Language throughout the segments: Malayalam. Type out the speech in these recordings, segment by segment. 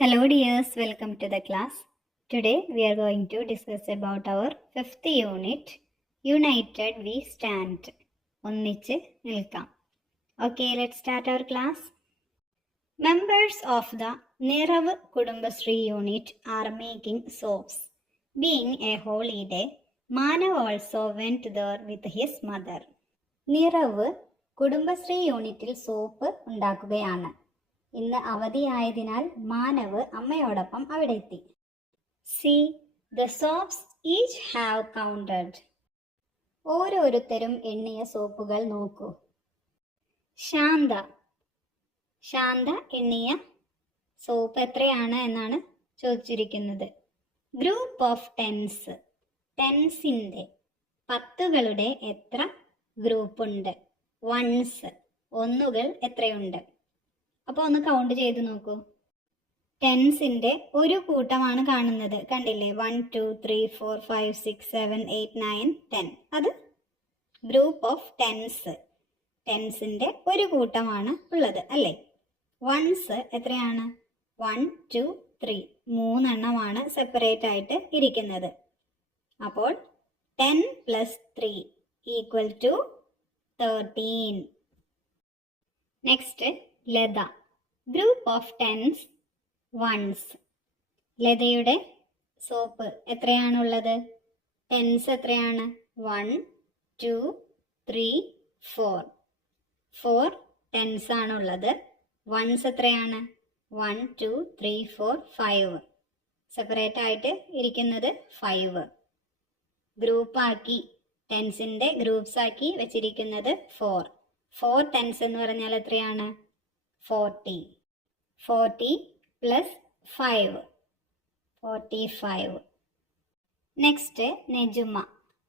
Hello dears, welcome to the class. Today we are going to discuss about our 5th unit, United we stand. ഒന്നിച്ച് നിൽക്കാം. Okay, let's start our class. Members of the Nirav Kudumbashree unit are making soaps. Being a holiday, Manav also went there with his mother. നിറവ് കുടുംബശ്രീ യൂണിറ്റിൽ സോപ്പ് ഉണ്ടാക്കുകയാണ്. ഇന്ന് അവധിയായതിനാൽ മാനവ് അമ്മയോടൊപ്പം അവിടെ എത്തി. See, the soaps each have counted. ഓരോരുത്തരും എണ്ണിയ സോപ്പുകൾ നോക്കൂ. ശാന്ത എണ്ണിയ സോപ്പ് എത്രയാണ് എന്നാണ് ചോദിച്ചിരിക്കുന്നത്. ഗ്രൂപ്പ് ഓഫ് ടെൻസ്, ടെൻസിൻ്റെ പത്തുകളുടെ എത്ര ഗ്രൂപ്പുണ്ട്? വൺസ്, ഒന്നുകൾ എത്രയുണ്ട്? അപ്പോൾ ഒന്ന് കൗണ്ട് ചെയ്ത് നോക്കൂ. ടെൻസിൻ്റെ ഒരു കൂട്ടമാണ് കാണുന്നത്, കണ്ടില്ലേ? 1 2 3 4 5 6 7 8 9 10. അത് ഗ്രൂപ്പ് ഓഫ് ടെൻസ്, ടെൻസിൻ്റെ ഒരു കൂട്ടമാണ് ഉള്ളത് അല്ലേ? വൺസ് എത്രയാണ്? 1 2 3, മൂന്നെണ്ണമാണ് സെപ്പറേറ്റ് ആയിട്ട് ഇരിക്കുന്നത്. അപ്പോൾ 10 + 3 = 13. Next Latha, group of tens, ones. ലതയുടെ സോപ്പ് എത്രയാണുള്ളത്? ടെൻസ് എത്രയാണ്? 1 2 3 4. 4 ടെൻസ് ആണുള്ളത്. വൺസ് എത്രയാണ്? 1 2 3 4 5. സെപ്പറേറ്റ് ആയിട്ട് ഇരിക്കുന്നത് 5. ഗ്രൂപ്പാക്കി, ടെൻസിൻ്റെ ഗ്രൂപ്പ്സ് ആക്കി വെച്ചിരിക്കുന്നത് 4. 4 ടെൻസ് എന്ന് പറഞ്ഞാൽ എത്രയാണ്? 40. 40 + 5, 45. നെക്സ്റ്റ് നെജുമ,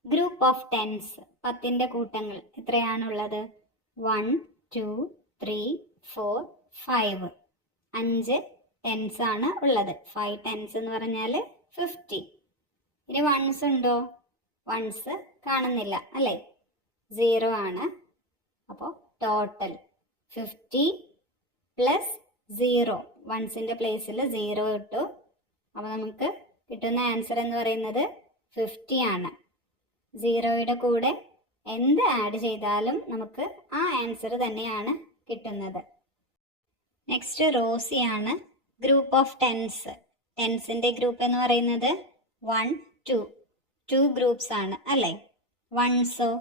ഗ്രൂപ്പ് ഓഫ് ടെൻസ്, പത്തിൻ്റെ കൂട്ടങ്ങൾ എത്രയാണുള്ളത്? 1 2 3 4 5. 5 ടെൻസ് ആണ് ഉള്ളത്. 5 ടെൻസ് എന്ന് പറഞ്ഞാൽ 50. ഇനി വൺസ് ഉണ്ടോ? വൺസ് കാണുന്നില്ല അല്ലേ? 0 ആണ്. അപ്പോൾ ടോട്ടൽ 50 + 0. വൺസിൻ്റെ പ്ലേസിൽ 0 ഇട്ടു. അപ്പോൾ നമുക്ക് കിട്ടുന്ന ആൻസർ എന്ന് പറയുന്നത് 50 ആണ്. 0യുടെ കൂടെ എന്ത് ആഡ് ചെയ്താലും നമുക്ക് ആ ആൻസർ തന്നെയാണ് കിട്ടുന്നത്. നെക്സ്റ്റ് റോസിയാണ്, ഗ്രൂപ്പ് ഓഫ് ടെൻസ്. ടെൻസിൻ്റെ ഗ്രൂപ്പ് എന്ന് പറയുന്നത് 1 2. 2 ഗ്രൂപ്പ്സ് ആണ് അല്ലേ? വൺസോ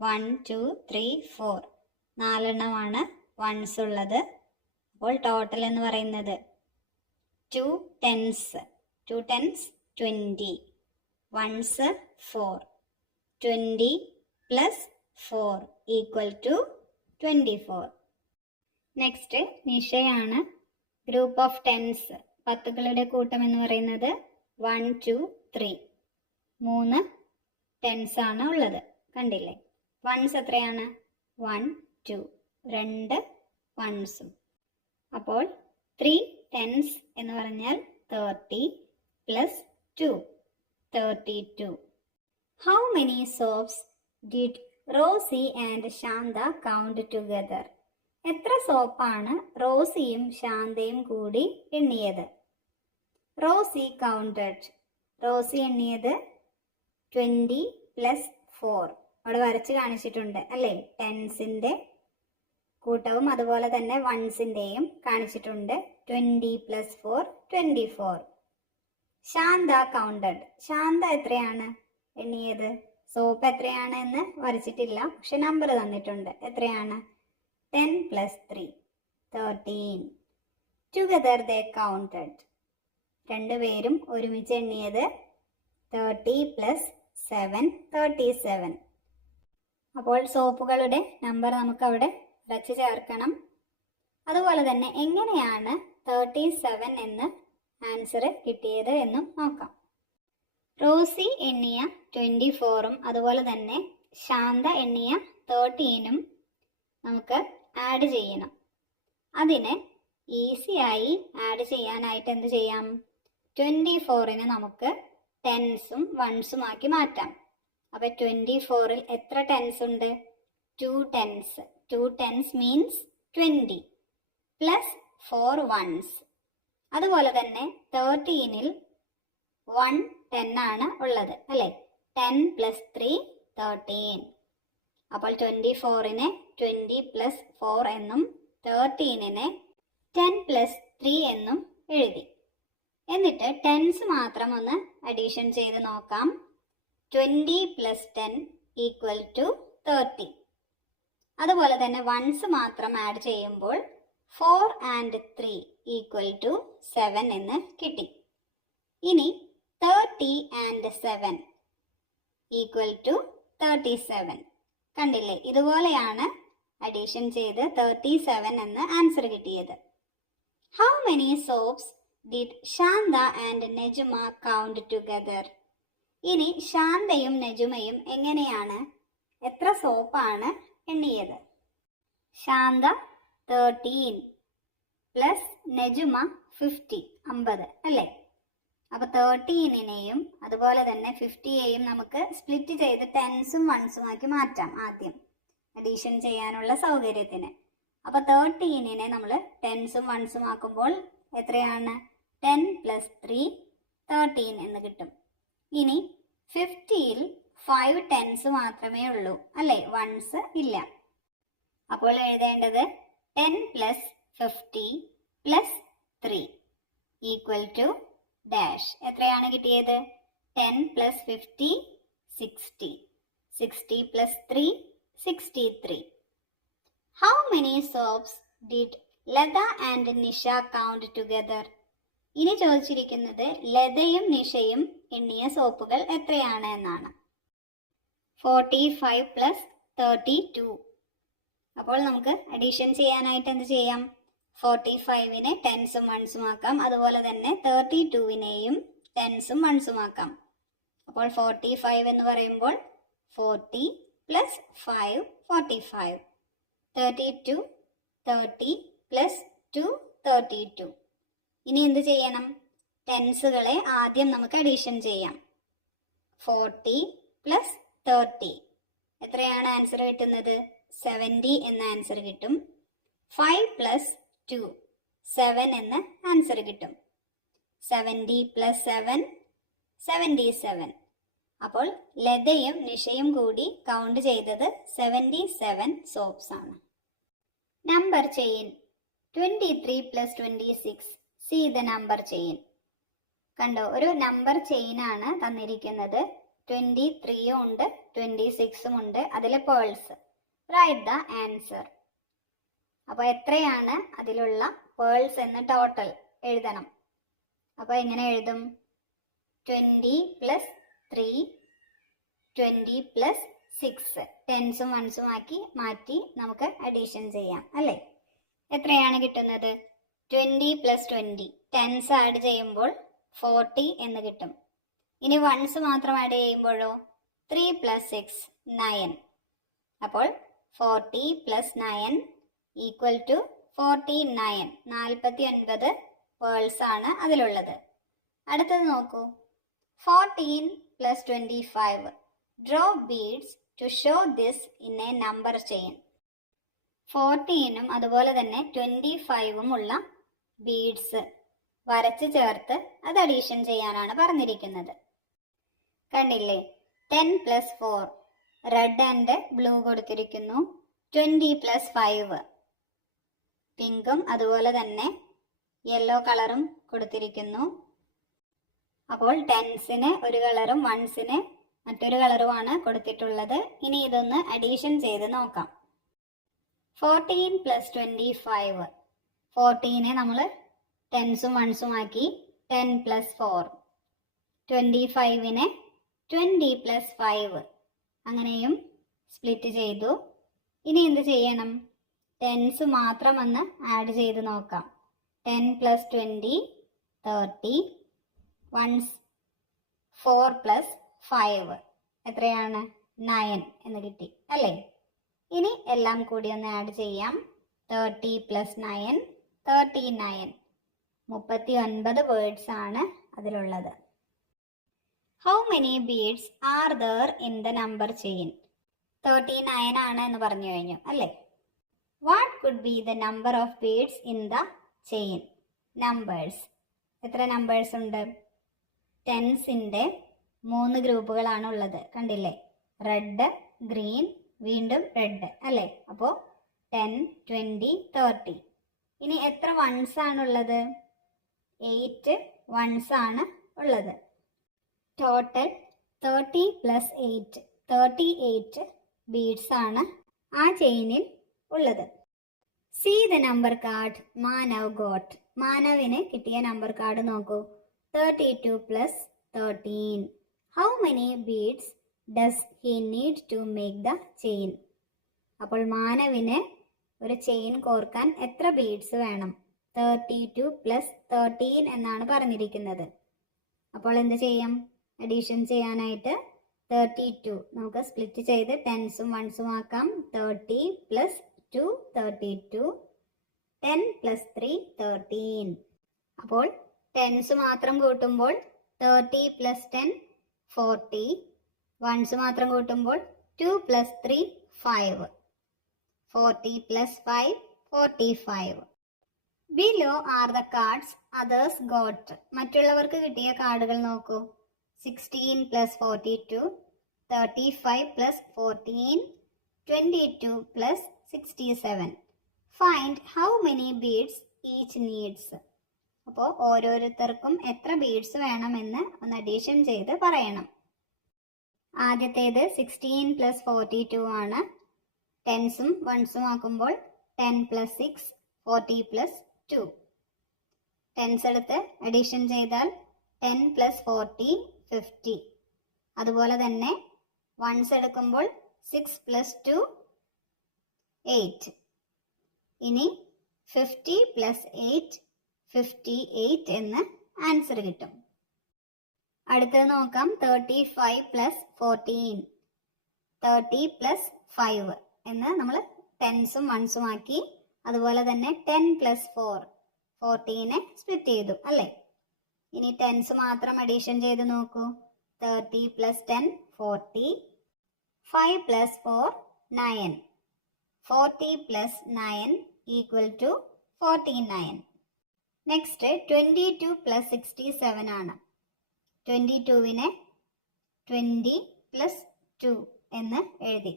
1 2 3 4, 4 എണ്ണമാണ് വൺസ് ഉള്ളത്. അപ്പോൾ ടോട്ടൽ എന്ന് പറയുന്നത് 2 ടെൻസ്, 2 ടെൻസ് 20. വൺസ് 4. 20 + 4 = 24. നെക്സ്റ്റ് നിഷയാണ്, ഗ്രൂപ്പ് ഓഫ് ടെൻസ്, പത്തുകളുടെ കൂട്ടം എന്ന് പറയുന്നത് 1 2 3. 3 ടെൻസ് ആണ് ഉള്ളത്, കണ്ടില്ലേ? വൺസ് എത്രയാണ്? 1 2, 2 വൺസും. അപ്പോൾ 3 ടെൻസ് എന്ന് പറഞ്ഞാൽ 30 + 2, 32. How many soaps did Rosie and Shanta count together? എത്ര സോപ്പാണ് റോസിയും ശാന്തയും കൂടി എണ്ണിയത്? റോസി കൗണ്ടഡ്, റോസി എണ്ണിയത് 20 + 4. അവിടെ വരച്ച് കാണിച്ചിട്ടുണ്ട് അല്ലേ? ടെൻസിൻ്റെ കൂട്ടവും അതുപോലെ തന്നെ വൺസിൻ്റെയും കാണിച്ചിട്ടുണ്ട്. 20 + 4 24. ശാന്ത കൗണ്ടഡ്, ശാന്ത എത്രയാണ് എണ്ണിയത്? സോപ്പ് എത്രയാണ് എന്ന് വരച്ചിട്ടില്ല, പക്ഷെ നമ്പർ തന്നിട്ടുണ്ട്. എത്രയാണ്? 10 + 3 13. ടുഗദർ ദേ കൗണ്ടഡ്, രണ്ടുപേരും ഒരുമിച്ച് എണ്ണിയത് 30 + 7 37. അപ്പോൾ സോപ്പുകളുടെ നമ്പർ നമുക്കവിടെ വരച്ച് ചേർക്കണം. അതുപോലെ തന്നെ എങ്ങനെയാണ് 37 എന്ന് ആൻസർ കിട്ടിയത് എന്നും നോക്കാം. റോസി എണ്ണിയ 24ഉം അതുപോലെ തന്നെ ശാന്ത എണ്ണിയ 13ഉം നമുക്ക് ആഡ് ചെയ്യണം. അതിന് ഈസിയായി ആഡ് ചെയ്യാനായിട്ട് എന്ത് ചെയ്യാം? 24നെ നമുക്ക് ടെൻസും വൺസും ആക്കി മാറ്റാം. അപ്പോൾ 24ൽ എത്ര ടെൻസ് ഉണ്ട്? 2 tens. 2 tens means 20 plus 4 ones. അതുപോലെ തന്നെ 13-ൽ 1 10 ആണ് ഉള്ളത് അല്ലേ. 10 + 3 13. അപ്പോൾ 24-നെ 20 + 4 എന്നും 13-നെ 10 + 3 എന്നും എഴുതി. എന്നിട്ട് ടെൻസ് മാത്രം ഒന്ന് അഡീഷൻ ചെയ്ത് നോക്കാം. 20 + 10 = 30. അതുപോലെ തന്നെ വൺസ് മാത്രം ആഡ് ചെയ്യുമ്പോൾ 4 and 3 = 7 എന്ന് കിട്ടി. ഇനി 30 and 7 = 37. കണ്ടില്ലേ, ഇതുപോലെയാണ് അഡീഷൻ ചെയ്ത് 37 എന്ന് ആൻസർ കിട്ടിയത്. How many soaps did Shanta and Nejuma count together? ഇനി ശാന്തയും നെജുമയും എങ്ങനെയാണ്, എത്ര സോപ്പാണ് എണ്ണിയത്? ശാന്ത 13 പ്ലസ് നെജുമ 50 50 അല്ലേ. അപ്പോൾ 13-നെയും അതുപോലെ തന്നെ 50-യെയും നമുക്ക് സ്പ്ലിറ്റ് ചെയ്ത് ടെൻസും വൺസും ആക്കി മാറ്റാം ആദ്യം അഡീഷൻ ചെയ്യാനുള്ള സൗകര്യത്തിന്. അപ്പോൾ 13-നെ നമ്മൾ ടെൻസും വൺസും ആക്കുമ്പോൾ എത്രയാണ്? 10 + 3 13 എന്ന് കിട്ടും. ഇനി 50-ൽ 5 ടെൻസ് മാത്രമേ ഉള്ളൂ അല്ലേ, വൺസ് ഇല്ല. അപ്പോൾ എഴുതേണ്ടത് 10 + 50 + 3 = ഡാഷ്. എത്രയാണ് കിട്ടിയത്? 10 + 50 60. 60 + 3 63. How many soaps did Lata and Nisha count together? ഇനി ചോദിച്ചിരിക്കുന്നത് ലതയും നിഷയും എണ്ണിയ സോപ്പുകൾ എത്രയാണ് എന്നാണ്. 45 + 32. അപ്പോൾ നമുക്ക് അഡീഷൻ ചെയ്യാനായിട്ട് എന്ത് ചെയ്യാം? 45-നെ ടെൻസും വൺസും ആക്കാം. അതുപോലെ തന്നെ 32-നെയും ടെൻസും വൺസും ആക്കാം. അപ്പോൾ 45 എന്ന് പറയുമ്പോൾ 40 + 5 45. 32 30 + 2 32. ഇനി എന്ത് ചെയ്യണം? ടെൻസുകളെ ആദ്യം നമുക്ക് അഡീഷൻ ചെയ്യാം. 40 + 30 എത്രയാണ് ആൻസർ കിട്ടുന്നത്? 70 എന്ന ആൻസർ കിട്ടും. 5 + 2 7 എന്ന ആൻസർ കിട്ടും. 70 + 7 77. അപ്പോൾ ലതയും നിഷയും കൂടി കൗണ്ട് ചെയ്തത് 77 സോപ്സ് ആണ്. Number chain 23 + 26. C the number chain. കണ്ടോ, ഒരു നമ്പർ ചെയിൻ ആണ് തന്നിരിക്കുന്നത്. 23 ഉണ്ട്, 26 ഉണ്ട്, അതിലെ പേൾസ്. Write the answer. അപ്പോൾ എത്രയാണ് അതിലുള്ള പേൾസ് എന്ന് ടോട്ടൽ എഴുതണം. അപ്പോൾ എങ്ങനെ എഴുതും? 20 + 3 20 + 6 ടെൻസും വൺസും ആക്കി മാറ്റി നമുക്ക് അഡീഷൻ ചെയ്യാം അല്ലേ. എത്രയാണ് കിട്ടുന്നത്? 20 + 20 ടെൻസ് ആഡ് ചെയ്യുമ്പോൾ 40 എന്ന് കിട്ടും. ഇനി വൺസ് മാത്രം ആഡ് ചെയ്യുമ്പോഴോ 3 + 6 9. അപ്പോൾ 40 + 9 = 49. 49 പേൾസ് ആണ് അതിലുള്ളത്. അടുത്തത് നോക്കൂ. 14 + 25. Draw beads to show this in a number chain. 14-നും അതുപോലെ തന്നെ 25-ഉം ഉള്ള ബീഡ്സ് വരച്ച് ചേർത്ത് അത് അഡീഷൻ ചെയ്യാനാണ് പറഞ്ഞിരിക്കുന്നത്. കണ്ടില്ലേ, 10 + 4 റെഡ് ആൻഡ് ബ്ലൂ കൊടുത്തിരിക്കുന്നു. 20 + 5 പിങ്കും അതുപോലെ തന്നെ യെല്ലോ കളറും കൊടുത്തിരിക്കുന്നു. അപ്പോൾ ടെൻസിന് ഒരു കളറും വൺസിന് മറ്റൊരു കളറുമാണ് കൊടുത്തിട്ടുള്ളത്. ഇനി ഇതൊന്ന് അഡീഷൻ ചെയ്ത് നോക്കാം. 14 + 25. 14-നെ നമ്മൾ ടെൻസും വൺസും ആക്കി 10 + 4. 25-നെ 20 + 5 അങ്ങനെയും സ്പ്ലിറ്റ് ചെയ്തു. ഇനി എന്ത് ചെയ്യണം? ടെൻസ് മാത്രം ഒന്ന് ആഡ് ചെയ്ത് നോക്കാം. 10 + 20 30. വൺസ് 4 + 5 എത്രയാണ്? 9 എന്ന് കിട്ടി അല്ലേ. ഇനി എല്ലാം കൂടി ഒന്ന് ആഡ് ചെയ്യാം. 30 + 9 39. 39 വേർഡ്സ് ആണ് അതിലുള്ളത്. How many beads are there in the number chain? 39 ആണ് എന്ന് പറഞ്ഞു കഴിഞ്ഞു അല്ലേ. What could be the number of beads in the chain? Numbers. എത്ര നമ്പേഴ്സ് ഉണ്ട്? ടെൻസിൻ്റെ 3 ഗ്രൂപ്പുകളാണ് ഉള്ളത്. കണ്ടില്ലേ? റെഡ്, ഗ്രീൻ, വീണ്ടും റെഡ് അല്ലേ? അപ്പോൾ 10, 20, 30. ഇനി എത്ര വൺസ് ആണുള്ളത്? 8 വൺസ് ആണ് ഉള്ളത്. ടോട്ടൽ 30 + 8, 38 ബീഡ്സ് ആണ് ആ ചെയിനിൽ ഉള്ളത്. See the number card Manav got. മാനവിന് കിട്ടിയ നമ്പർ കാർഡ് നോക്കൂ. 32 + 13. How many beads does he need to make the chain? അപ്പോൾ മാനവിന് ഒരു ചെയിൻ കോർക്കാൻ എത്ര ബീഡ്സ് വേണം? 32 + 13 എന്നാണ് പറഞ്ഞിരിക്കുന്നത്. അപ്പോൾ എന്ത് ചെയ്യാം? അഡീഷൻ ചെയ്യാനായിട്ട് 32 നമുക്ക് സ്പ്ലിറ്റ് ചെയ്ത് ടെൻസും വൺസും ആക്കാം. 30 + 2 32, 10 + 3 13. അപ്പോൾ ടെൻസ് മാത്രം കൂട്ടുമ്പോൾ 30 + 10 40, വൺസ് മാത്രം കൂട്ടുമ്പോൾ 2 + 3 5, 40 + 5 45. Below are the cards others got. മറ്റുള്ളവർക്ക് കിട്ടിയ കാർഡുകൾ നോക്കൂ. 16 + 42, 35 + 14, 22 + 67. Find how many beads each needs. അപ്പോൾ ഓരോരുത്തർക്കും എത്ര ബീഡ്സ് വേണമെന്ന് ഒന്ന് അഡീഷൻ ചെയ്ത് പറയണം. ആദ്യത്തേത് 16 + 42 ആണ്. ടെൻസും വൺസും ആക്കുമ്പോൾ 10 + 6 40 + 2. ടെൻസ് എടുത്ത് അഡീഷൻ ചെയ്താൽ 10 + 40 50. അതുപോലെ തന്നെ വൺസ് എടുക്കുമ്പോൾ 6 + 2 8. ഇനി 50 + 8 58 എന്ന് ആൻസർ കിട്ടും. അടുത്തത് നോക്കാം. 35 + 14, 30 + 5 എന്ന് നമ്മൾ ടെൻസും വൺസും ആക്കി. അതുപോലെ തന്നെ 10 + 4 14 സ്പ്ലിറ്റ് ചെയ്തു അല്ലേ? ഇനി ടെൻസ് മാത്രം അഡീഷൻ ചെയ്ത് നോക്കൂ. 30 + 10 40, 5 + 4 9, 40 + 9 = 49. നെക്സ്റ്റ് 22 + 67 ആണ്. 22വിനെ 20 + 2 എന്ന് എഴുതി.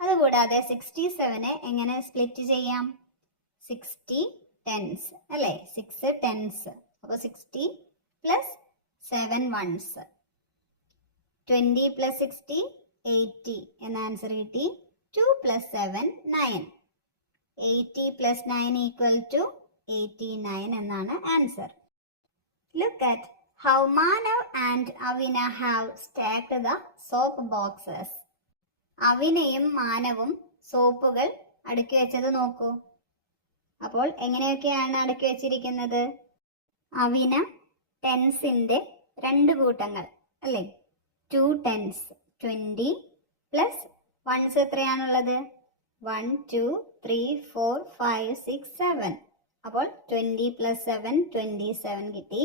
അതുകൂടാതെ 67 എങ്ങനെ സ്പ്ലിറ്റ് ചെയ്യാം? 60 ടെൻസ് അല്ലേ? 6 ടെൻസ്. അപ്പോൾ 60 + 7 വൺസ്. 20 + 60 80 എന്ന ആൻസർ കിട്ടി. 2 + 7 9. 80 + 9 = 89 എന്നാണ് answer. Look at how Manav and Avina have stacked the soap boxes. അവിനയും മാനവും സോപ്പുകൾ അടുക്കി വെച്ചത് നോക്കൂ. അപ്പോൾ എങ്ങനെയൊക്കെയാണ് അടുക്കി വെച്ചിരിക്കുന്നത്? അവിന ടെൻസിന്റെ 2 കൂട്ടങ്ങൾ അല്ലേ? 2 ടെൻസ് 20 + വൺസ് എത്രയാണുള്ളത്? 1 2 3 4 5 6 7. അപ്പോൾ 20 + 7 27 കിട്ടി.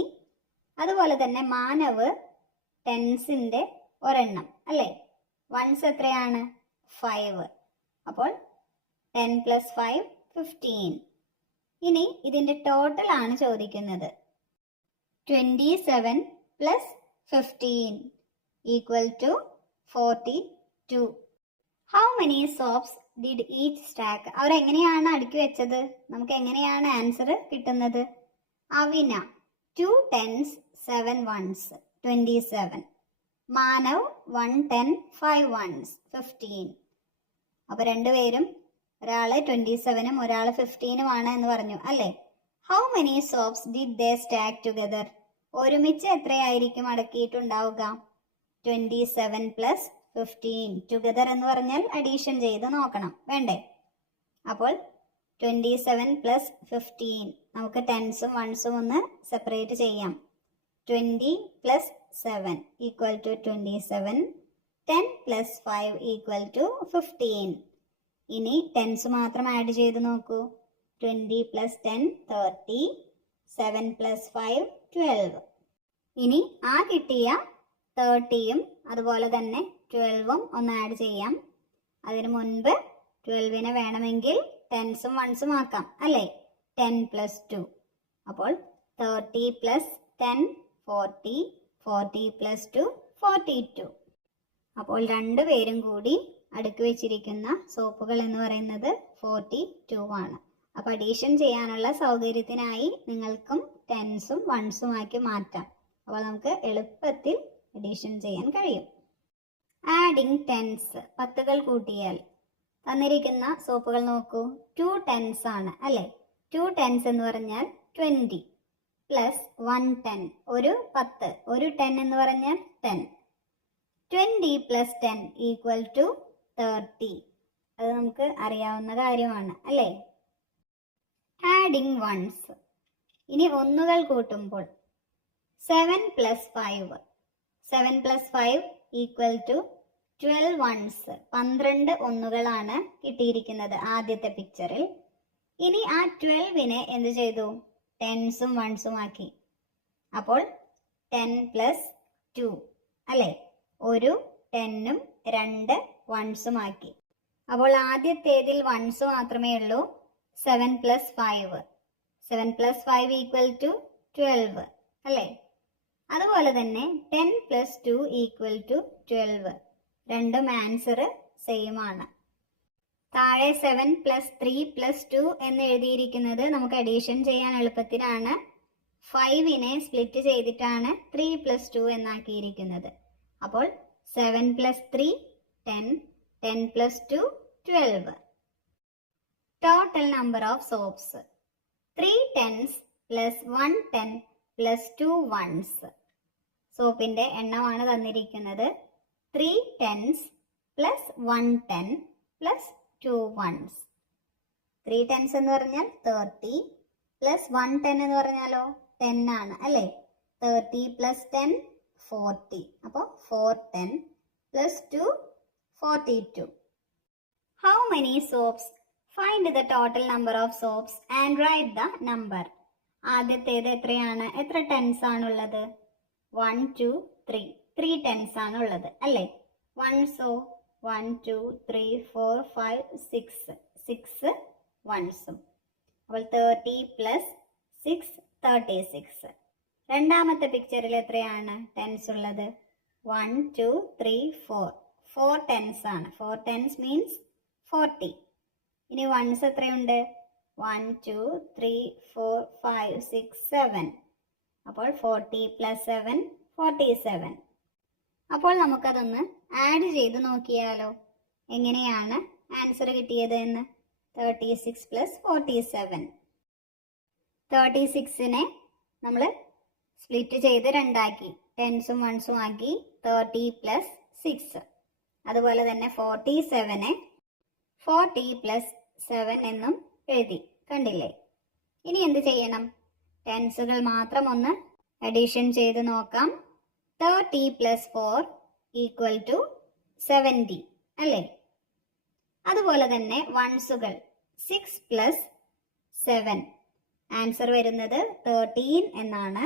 അതുപോലെ തന്നെ മാനവ് ടെൻസിന്റെ ഒരെണ്ണം അല്ലേ? വൺസ് എത്രയാണ്? 5. അപ്പോൾ 10 + 5 15. ഇനി ഇതിന്റെ ടോട്ടൽ ആണ് ചോദിക്കുന്നത്. 27 + 15 = 42. How many soaps did each stack? അവർ എങ്ങനെയാണ് അടുക്കി വെച്ചത്? നമുക്ക് എങ്ങനെയാണ് ആൻസർ കിട്ടുന്നത്? Avina 2 tens 7 ones 27. Manav 1 10 5 ones 15. അപ്പോൾ രണ്ടുപേരും ഒരാൾ 27ഉം ഒരാൾ 15ഉം ആണ് എന്ന് പറഞ്ഞു അല്ലേ? How many soaps did they stack together? ഒരുമിച്ച് എത്രയായിരിക്കും അടക്കിയിട്ടുണ്ടാവുക? 27 + 15. ടുഗദർ എന്ന് പറഞ്ഞാൽ അഡീഷൻ ചെയ്ത് നോക്കണം വേണ്ടേ? അപ്പോൾ 27 + 15 നമുക്ക് ടെൻസും വൺസും ഒന്ന് സെപ്പറേറ്റ് ചെയ്യാം. 20 + 7 = 27. 10 + 5 = 15. ഇനി ടെൻസ് മാത്രം ആഡ് ചെയ്ത് നോക്കൂ. 20 + 10 30, 7 + 5 12. ഇനി ആ കിട്ടിയ 30യും അതുപോലെ തന്നെ 12ഉം ഒന്ന് ആഡ് ചെയ്യാം. അതിനു മുൻപ് 12നെ വേണമെങ്കിൽ ടെൻസും വൺസും ആക്കാം അല്ലേ? 10 + 2. അപ്പോൾ 30 പ്ലസ് 10 40, 40 പ്ലസ് 2 42. അപ്പോൾ രണ്ടുപേരും കൂടി അടുക്കി വെച്ചിരിക്കുന്ന സോപ്പുകൾ എന്ന് പറയുന്നത് 42 ആണ്. അപ്പോൾ അഡീഷൻ ചെയ്യാനുള്ള സൗകര്യത്തിനായി നിങ്ങൾക്കും ടെൻസും വൺസും ആക്കി മാറ്റാം. അപ്പോൾ നമുക്ക് എളുപ്പത്തിൽ അഡീഷൻ ചെയ്യാൻ കഴിയും. ആഡിങ് ടെൻസ്, പത്തുകൾ കൂട്ടിയാൽ തന്നിരിക്കുന്ന സോപ്പുകൾ നോക്കൂ. 2 ടെൻസ് ആണ് അല്ലേ? 2 ടെൻസ് എന്ന് പറഞ്ഞാൽ 20 പ്ലസ് 1 10, ഒരു 10, ഒരു 10 എന്ന് പറഞ്ഞാൽ 10. 20 പ്ലസ് 10 ഈക്വൽ ടു 30. അത് നമുക്ക് അറിയാവുന്ന കാര്യമാണ് അല്ലേ? ആഡിങ് വൺസ്, ഇനി ഒന്നുകൾ കൂട്ടുമ്പോൾ 7 plus 5, 7 plus 5 equal to 12 ones, 12 ഒന്നുകളാണ് കിട്ടിയിരിക്കുന്നത് ആദ്യത്തെ പിക്ചറിൽ. ഇനി ആ 12നെ എന്ത് ചെയ്തു? ടെൻസും വൺസും ആക്കി. അപ്പോൾ 10 പ്ലസ് 2 അല്ലേ? ഒരു 10ഉം 2 വൺസും ആക്കി. അപ്പോൾ ആദ്യത്തേതിൽ വൺസ് മാത്രമേ ഉള്ളൂ. 7 പ്ലസ് 5, 7 പ്ലസ് 5 ഈക്വൽ ടു 12 അല്ലേ? അതുപോലെ തന്നെ 10 പ്ലസ് 2 ഈക്വൽ ടു 12. രണ്ടും ആൻസർ സെയിം ആണ്. താഴെ 7 പ്ലസ് 3 പ്ലസ് 2 എന്ന് എഴുതിയിരിക്കുന്നത് നമുക്ക് അഡീഷൻ ചെയ്യാൻ എളുപ്പത്തിനാണ്. 5നെ സ്പ്ലിറ്റ് ചെയ്തിട്ടാണ് 3 പ്ലസ് 2 എന്നാക്കിയിരിക്കുന്നത്. അപ്പോൾ 7 plus 3 10, 10 plus 2 12. Total number of soaps 3 10s plus 1 10 plus 2 1s. സോപ്പിന്റെ എണ്ണമാണ് തന്നിരിക്കുന്നത്. 3 10s plus 1 10 plus 2 1s. 3 10s എന്ന് പറഞ്ഞാൽ 30 പ്ലസ് 1 10 എന്ന് പറഞ്ഞാലോ 10 ആണ് അല്ലേ? 30 പ്ലസ് 10 40. അപ്പോൾ 4 10 plus 2 42. How many soaps? Find the total number of soaps and write the number. ആദ്യത്തേത് എത്രയാണ്? എത്ര ടെൻസ് ആണുള്ളത്? 1 2 3. 3 ടെൻസ് ആണുള്ളത് അല്ലേ? വൺസോ 1 2 3 4 5 6. 6 വൺസും. അപ്പോൾ 30 പ്ലസ് 6 36. രണ്ടാമത്തെ പിക്ചറിൽ എത്രയാണ് ടെൻസ് ഉള്ളത്? 1 2 3 4. 4 ടെൻസ് ആണ്. 4 ടെൻസ് മീൻസ് 40. ഇനി വൺസ് എത്രയുണ്ട്? 1 2 3 4 5 6 7. അപ്പോൾ 40 പ്ലസ് 7 47. അപ്പോൾ നമുക്കതൊന്ന് ആഡ് ചെയ്ത് നോക്കിയാലോ എങ്ങനെയാണ് ആൻസർ കിട്ടിയത് എന്ന്. 36 പ്ലസ് 47. 36നെ നമ്മൾ സ്പ്ലിറ്റ് ചെയ്ത് രണ്ടാക്കി, ടെൻസും വൺസും ആക്കി. 30 പ്ലസ് 6. അതുപോലെ തന്നെ 47നെ 40 പ്ലസ് 7 എന്നും എഴുതി. കണ്ടില്ലേ? ഇനി എന്ത് ചെയ്യണം? ടെൻസുകൾ മാത്രം ഒന്ന് അഡീഷൻ ചെയ്ത് നോക്കാം. 30 പ്ലസ് 4 ഈക്വൽ ടു 70 അല്ലേ? അതുപോലെ തന്നെ വൺസുകൾ 6 പ്ലസ് 7, ആൻസർ വരുന്നത് 13 എന്നാണ്.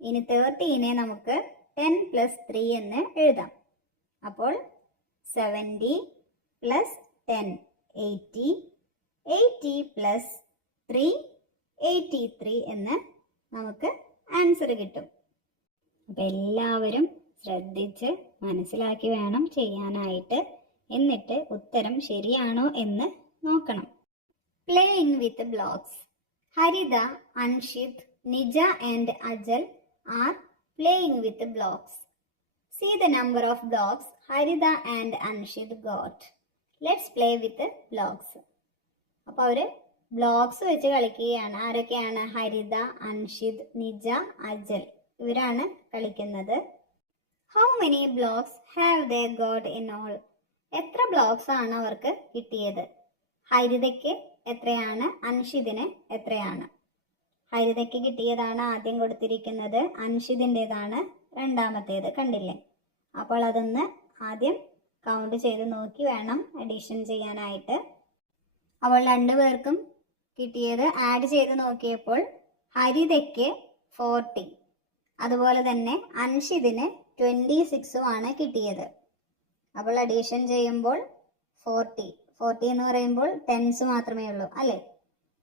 ഇനി 13നെ നമുക്ക് 10 പ്ലസ് 3 എന്ന് എഴുതാം. അപ്പോൾ 70 പ്ലസ് 10 80, 80 പ്ലസ് 3 83 എന്ന് നമുക്ക് ആൻസർ കിട്ടും. അപ്പം എല്ലാവരും ശ്രദ്ധിച്ച് മനസ്സിലാക്കി വേണം ചെയ്യാനായിട്ട്. എന്നിട്ട് ഉത്തരം ശരിയാണോ എന്ന് നോക്കണം. Playing with blocks. Haritha, Anshith, Nija and Ajal are playing with blocks. See the number of blocks Harida and Anshid got. Let's play with the blocks. അപ്പോൾ അവർ ബ്ലോക്സ് വെച്ച് കളിക്കുകയാണ്. ആരൊക്കെയാണ്? ഹരിത, അൻഷിദ്, നിജ, അജൽ, ഇവരാണ് കളിക്കുന്നത്. How many blocks have they got in all? എത്ര ബ്ലോക്സ് ആണ് അവർക്ക് കിട്ടിയത്? ഹരിതയ്ക്ക് എത്രയാണ്? അൻഷിദിന് എത്രയാണ്? ഹരിതയ്ക്ക് കിട്ടിയതാണ് ആദ്യം കൊടുത്തിരിക്കുന്നത്, അൻഷിദിൻ്റെതാണ് രണ്ടാമത്തേത്. കണ്ടില്ലേ? അപ്പോൾ അതൊന്ന് ആദ്യം കൗണ്ട് ചെയ്ത് നോക്കി വേണം അഡീഷൻ ചെയ്യാനായിട്ട്. അപ്പോൾ രണ്ടുപേർക്കും കിട്ടിയത് ആഡ് ചെയ്ത് നോക്കിയപ്പോൾ ഹരിതയ്ക്ക് 40, അതുപോലെ തന്നെ അൻഷിദിന് 26 ആണ് കിട്ടിയത്. അപ്പോൾ അഡീഷൻ ചെയ്യുമ്പോൾ 40 എന്ന് പറയുമ്പോൾ ടെൻസ് മാത്രമേ ഉള്ളൂ അല്ലേ?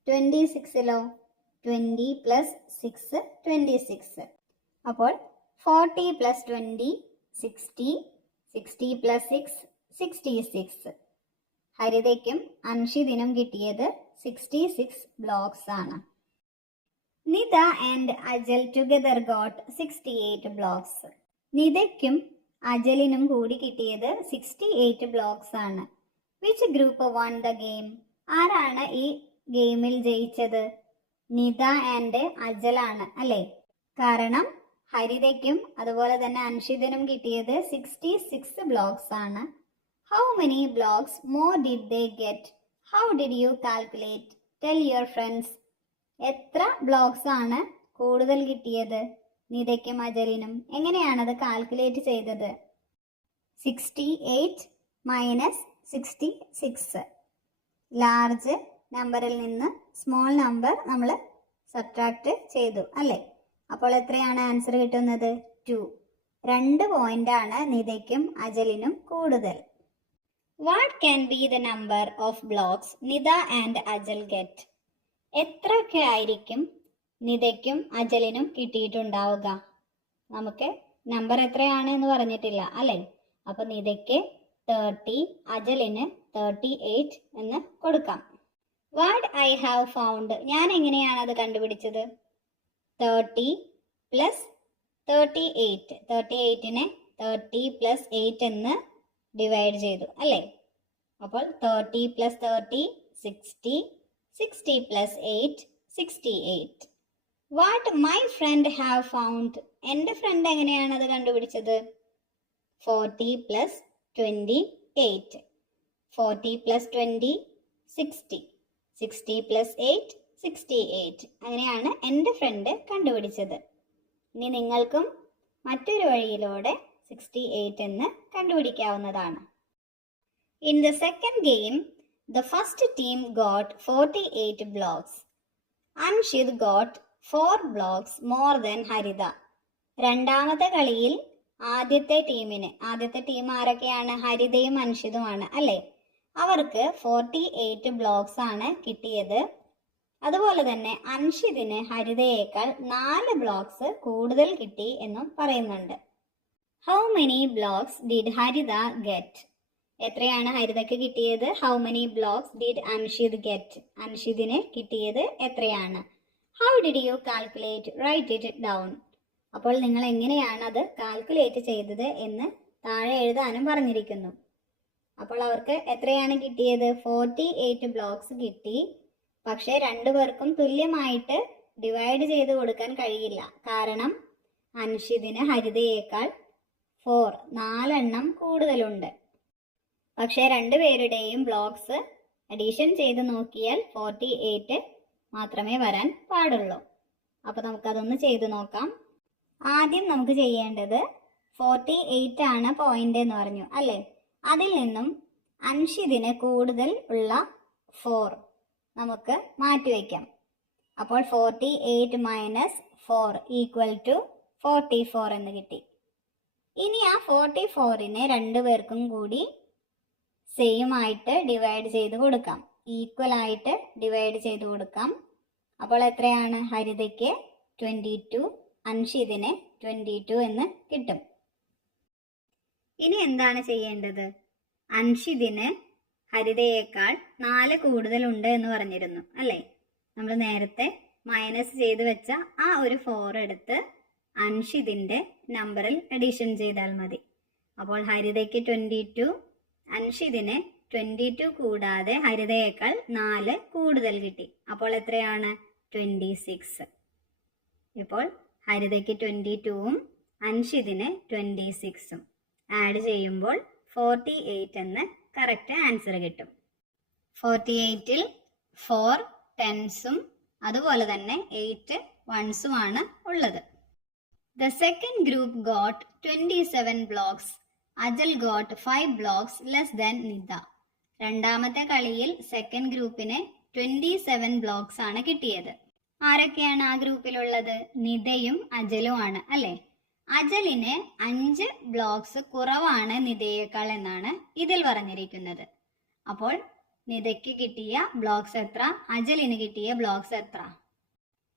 26ലോ 20 പ്ലസ് 6 26. അപ്പോൾ 40 പ്ലസ് 20 60, 60 പ്ലസ് 6 66. ഹരിതയ്ക്കും അൻഷിദിനും കിട്ടിയത് 66 ബ്ലോക്സ് ആണ്. Nita and Ajal together got 68 blocks. നിതയ്ക്കും അജലിനും കൂടി കിട്ടിയത് 68 ബ്ലോക്സ് ആണ്. Which group won the game? ആരാണ് ഈ ഗെയിമിൽ ജയിച്ചത്? നിത ആൻഡ് അജലാണ് അല്ലേ? കാരണം ഹരിതയ്ക്കും അതുപോലെ തന്നെ അൻഷിദിനും കിട്ടിയത് 66 ബ്ലോക്സ് ആണ്. How many blocks more did they get? How did you calculate? Tell your friends. എത്ര ബ്ലോക്സ് ആണ് കൂടുതൽ കിട്ടിയത് നിതയ്ക്കും അജലിനും? എങ്ങനെയാണത് കാൽക്കുലേറ്റ് ചെയ്തത്? 68 മൈനസ് 66. ലാർജ് നമ്പറിൽ നിന്ന് സ്മോൾ നമ്പർ നമ്മൾ സബ്ട്രാക്ട് ചെയ്തു അല്ലേ? അപ്പോൾ എത്രയാണ് ആൻസർ കിട്ടുന്നത്? 2. 2 പോയിന്റാണ് നിതയ്ക്കും അജലിനും കൂടുതൽ. What can be the number of blocks Nita and Ajal get? എത്രയൊക്കെ ആയിരിക്കും നിതയ്ക്കും അജലിനും കിട്ടിയിട്ടുണ്ടാവുക? നമുക്ക് നമ്പർ എത്രയാണ് എന്ന് പറഞ്ഞിട്ടില്ല അല്ലേ? അപ്പൊ നിതയ്ക്ക് 30, അജലിന് 38 എന്ന് കൊടുക്കാം. What I have found? ഞാൻ എങ്ങനെയാണ് അത് കണ്ടുപിടിച്ചത്? 30 പ്ലസ് 38. 38നെ 30 പ്ലസ് 8 എന്ന് ഡിവൈഡ് ചെയ്തു അല്ലേ? അപ്പോൾ 30 plus 30 60, 60 plus 8 68. What my friend have found? എൻ്റെ ഫ്രണ്ട് എങ്ങനെയാണ് അത് കണ്ടുപിടിച്ചത്? 40 പ്ലസ് 28. 40 plus 20 60, 60 plus 8 68. അങ്ങനെയാണ് എൻ്റെ ഫ്രണ്ട് കണ്ടുപിടിച്ചത്. ഇനി നിങ്ങൾക്കും മറ്റൊരു വഴിയിലൂടെ 68 എന്ന് കണ്ടുപിടിക്കാവുന്നതാണ്. In the second game the first team got 48 blocks. Anshid got 4 blocks more than Harida. രണ്ടാമത്തെ കളിയിൽ ആദ്യത്തെ ടീം ആരൊക്കെയാണ്? ഹരിതയും അൻഷിതുമാണ് അല്ലേ? അവർക്ക് 48 ബ്ലോക്സ് ആണ് കിട്ടിയത്. അതുപോലെ തന്നെ അൻഷിദിന് ഹരിതയേക്കാൾ 4 ബ്ലോക്സ് കൂടുതൽ കിട്ടി എന്നും പറയുന്നുണ്ട്. How many blocks did Haritha get? എത്രയാണ് ഹരിതയ്ക്ക് കിട്ടിയത്? How many blocks did Anshid get? അൻഷിദിന് കിട്ടിയത് എത്രയാണ്? How did you calculate? Write it down. അപ്പോൾ നിങ്ങൾ എങ്ങനെയാണ് അത് കാൽക്കുലേറ്റ് ചെയ്തത് എന്ന് താഴെ എഴുതാനും പറഞ്ഞിരിക്കുന്നു. അപ്പോൾ അവർക്ക് എത്രയാണ് കിട്ടിയത്? 48 ബ്ലോക്സ് കിട്ടി. പക്ഷേ രണ്ടുപേർക്കും തുല്യമായിട്ട് ഡിവൈഡ് ചെയ്ത് കൊടുക്കാൻ കഴിയില്ല. കാരണം അൻഷിദിന് ഹരിതയേക്കാൾ 4 കൂടുതലുണ്ട്. പക്ഷേ രണ്ടുപേരുടെയും ബ്ലോക്സ് അഡീഷൻ ചെയ്ത് നോക്കിയാൽ 48 മാത്രമേ വരാൻ പാടുള്ളൂ. അപ്പോൾ നമുക്കതൊന്ന് ചെയ്ത് നോക്കാം. ആദ്യം നമുക്ക് ചെയ്യേണ്ടത് 48 ആണ് പോയിന്റ് എന്ന് പറഞ്ഞു അല്ലേ? അതിൽ നിന്നും അൻഷിദിന് കൂടുതൽ ഉള്ള 4 നമുക്ക് മാറ്റിവെക്കാം. അപ്പോൾ 48 മൈനസ് 4 ഈക്വൽ ടു 44 എന്ന് കിട്ടി. ഇനി ആ 44നെ രണ്ടുപേർക്കും കൂടി സെയിം ആയിട്ട് ഡിവൈഡ് ചെയ്ത് കൊടുക്കാം. ഈക്വൽ ആയിട്ട് ഡിവൈഡ് ചെയ്ത് കൊടുക്കാം. അപ്പോൾ എത്രയാണ്? ഹരിതയ്ക്ക് 22, അൻഷിദിന് 22 എന്ന് കിട്ടും. ഇനി എന്താണ് ചെയ്യേണ്ടത്? അൻഷിദിന് ഹരിതയേക്കാൾ 4 കൂടുതലുണ്ട് എന്ന് പറഞ്ഞിരുന്നു അല്ലേ? നമ്മൾ നേരത്തെ മൈനസ് ചെയ്ത് വെച്ച ആ ഒരു 4 എടുത്ത് അൻഷിദിന്റെ നമ്പറിൽ അഡീഷൻ ചെയ്താൽ മതി. അപ്പോൾ ഹരിതയ്ക്ക് 22, അൻഷിദിന് 22 കൂടാതെ ഹരിതയേക്കാൾ 4 കൂടുതൽ കിട്ടി. അപ്പോൾ എത്രയാണ്? 26. ഇപ്പോൾ ഹരിതയ്ക്ക് 22ഉം അൻഷിദിന് 26ഉം ആഡ് ചെയ്യുമ്പോൾ 48 എന്ന് കറക്റ്റ് ആൻസർ കിട്ടും. 48ൽ 4 10സും അതുപോലെ തന്നെ 8 1സുമാണ് ഉള്ളത്. The second group got 27 blocks. Ajal got 5 blocks less than Nita. രണ്ടാമത്തെ കളിയിൽ സെക്കൻഡ് ഗ്രൂപ്പിന് 27 ബ്ലോക്സ് ആണ് കിട്ടിയത്. ആരൊക്കെയാണ് ആ ഗ്രൂപ്പിലുള്ളത്? നിതയും അജലും ആണ് അല്ലേ? അജലിന് 5 ബ്ലോക്സ് കുറവാണ് നിതയേക്കാൾ എന്നാണ് ഇതിൽ പറഞ്ഞിരിക്കുന്നത്. അപ്പോൾ നിതയ്ക്ക് കിട്ടിയ ബ്ലോക്സ് എത്ര? അജലിന് കിട്ടിയ ബ്ലോക്സ് എത്ര?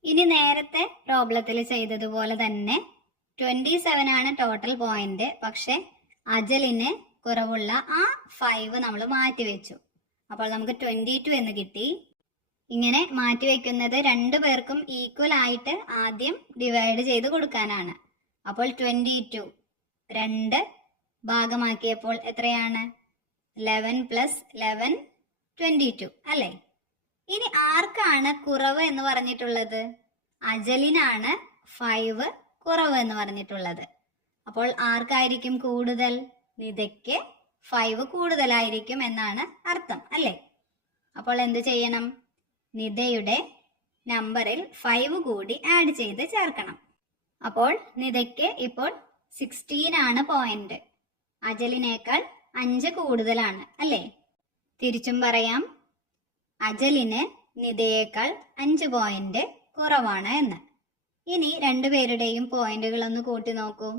ഇനി നേരത്തെ പ്രോബ്ലത്തിൽ ചെയ്തതുപോലെ തന്നെ 27 ആണ് ടോട്ടൽ പോയിന്റ്. പക്ഷെ അജലിന് കുറവുള്ള ആ 5 നമ്മൾ മാറ്റി വെച്ചു. അപ്പോൾ നമുക്ക് 22 എന്ന് കിട്ടി. ഇങ്ങനെ മാറ്റി വെക്കുന്നത് രണ്ടു പേർക്കും ഈക്വൽ ആയിട്ട് ആദ്യം ഡിവൈഡ് ചെയ്ത് കൊടുക്കാനാണ്. അപ്പോൾ 22 2 ഭാഗമാക്കിയപ്പോൾ എത്രയാണ്? 11 പ്ലസ് 11 22 അല്ലേ? ഇനി ആർക്കാണ് കുറവ് എന്ന് പറഞ്ഞിട്ടുള്ളത്? അജലിനാണ് 5 കുറവ് എന്ന് പറഞ്ഞിട്ടുള്ളത്. അപ്പോൾ ആർക്കായിരിക്കും കൂടുതൽ? നിതയ്ക്ക് 5 കൂടുതലായിരിക്കും എന്നാണ് അർത്ഥം അല്ലേ? അപ്പോൾ എന്ത് ചെയ്യണം? നിതയുടെ നമ്പറിൽ 5 കൂടി ആഡ് ചെയ്ത് ചേർക്കണം. അപ്പോൾ നിതയ്ക്ക് ഇപ്പോൾ 16 ആണ് പോയിന്റ്. അജലിനേക്കാൾ 5 കൂടുതലാണ് അല്ലേ? തിരിച്ചും പറയാം, അജലിന് നിതയേക്കാൾ 5 പോയിന്റ് കുറവാണ് എന്ന്. ഇനി രണ്ടുപേരുടെയും പോയിന്റുകൾ ഒന്ന് കൂട്ടി നോക്കൂ.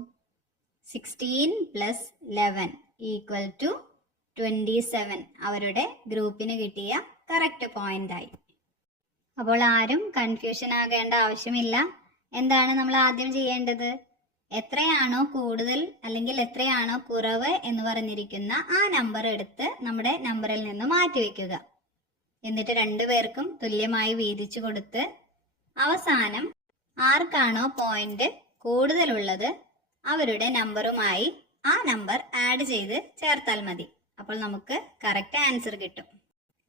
16 പ്ലസ് 11 ഈക്വൽ ടു 27 അവരുടെ ഗ്രൂപ്പിന് കിട്ടിയ കറക്റ്റ് പോയിന്റ് ആയി. അപ്പോൾ ആരും കൺഫ്യൂഷൻ ആകേണ്ട ആവശ്യമില്ല. എന്താണ് നമ്മൾ ആദ്യം ചെയ്യേണ്ടത്? എത്രയാണോ കൂടുതൽ അല്ലെങ്കിൽ എത്രയാണോ കുറവ് എന്ന് പറഞ്ഞിരിക്കുന്ന ആ നമ്പർ എടുത്ത് നമ്മുടെ നമ്പറിൽ നിന്ന് മാറ്റിവെക്കുക. എന്നിട്ട് രണ്ടുപേർക്കും തുല്യമായി വീതിച്ചു കൊടുത്ത് അവസാനം ആർക്കാണോ പോയിന്റ് കൂടുതലുള്ളത് അവരുടെ നമ്പറുമായി ആ നമ്പർ ആഡ് ചെയ്ത് ചേർത്താൽ മതി. അപ്പോൾ നമുക്ക് കറക്റ്റ് ആൻസർ കിട്ടും.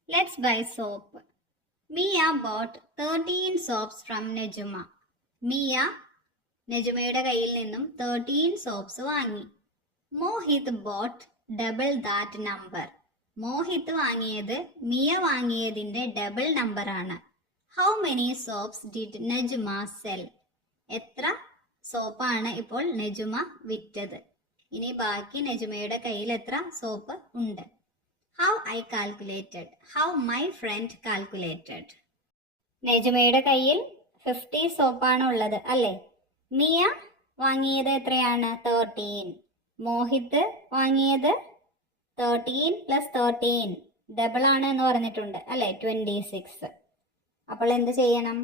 Let's buy soap. Miya bought 13 soaps from Nejuma. Miya നെജുമയുടെ കയ്യിൽ നിന്നും 13 സോപ്സ് വാങ്ങി. Mohit bought double that number. Mohit വാങ്ങിയത് മിയ വാങ്ങിയതിന്റെ ഡബിൾ നമ്പർ ആണ്. How many soaps did Nejuma sell? എത്ര സോപ്പാണ് ഇപ്പോൾ നെജുമ വിറ്റത്? ഇനി ബാക്കി നെജുമയുടെ കയ്യിൽ എത്ര സോപ്പ് ഉണ്ട്? How I calculated. How my friend calculated. നെജുമയുടെ കയ്യിൽ 50 സോപ്പാണ് ഉള്ളത് അല്ലേ? മിയ വാങ്ങിയത് എത്രയാണ്? 13. മോഹിത് വാങ്ങിയത് 13 പ്ലസ് 13 ഡബിൾ ആണ് എന്ന് പറഞ്ഞിട്ടുണ്ട് അല്ലേ? 26. അപ്പോൾ എന്ത് ചെയ്യണം?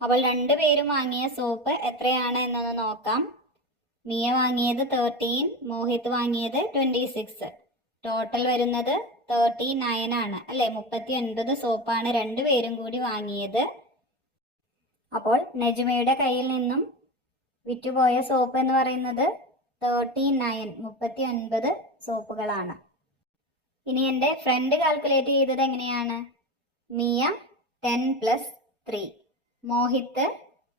അപ്പോൾ രണ്ടുപേരും വാങ്ങിയ സോപ്പ് എത്രയാണ് എന്നൊന്ന് നോക്കാം. മിയ വാങ്ങിയത് 13, മോഹിത് വാങ്ങിയത് 26. ടോട്ടൽ വരുന്നത് 39 ആണ് അല്ലെ? 39 സോപ്പാണ് രണ്ടുപേരും കൂടി വാങ്ങിയത്. അപ്പോൾ നെജുമയുടെ കയ്യിൽ നിന്നും വിറ്റുപോയ സോപ്പ് എന്ന് പറയുന്നത് 39 സോപ്പുകളാണ്. ഇനി എൻ്റെ ഫ്രണ്ട് കാൽക്കുലേറ്റ് ചെയ്തത് എങ്ങനെയാണ്? Mia 10 plus 3, Mohit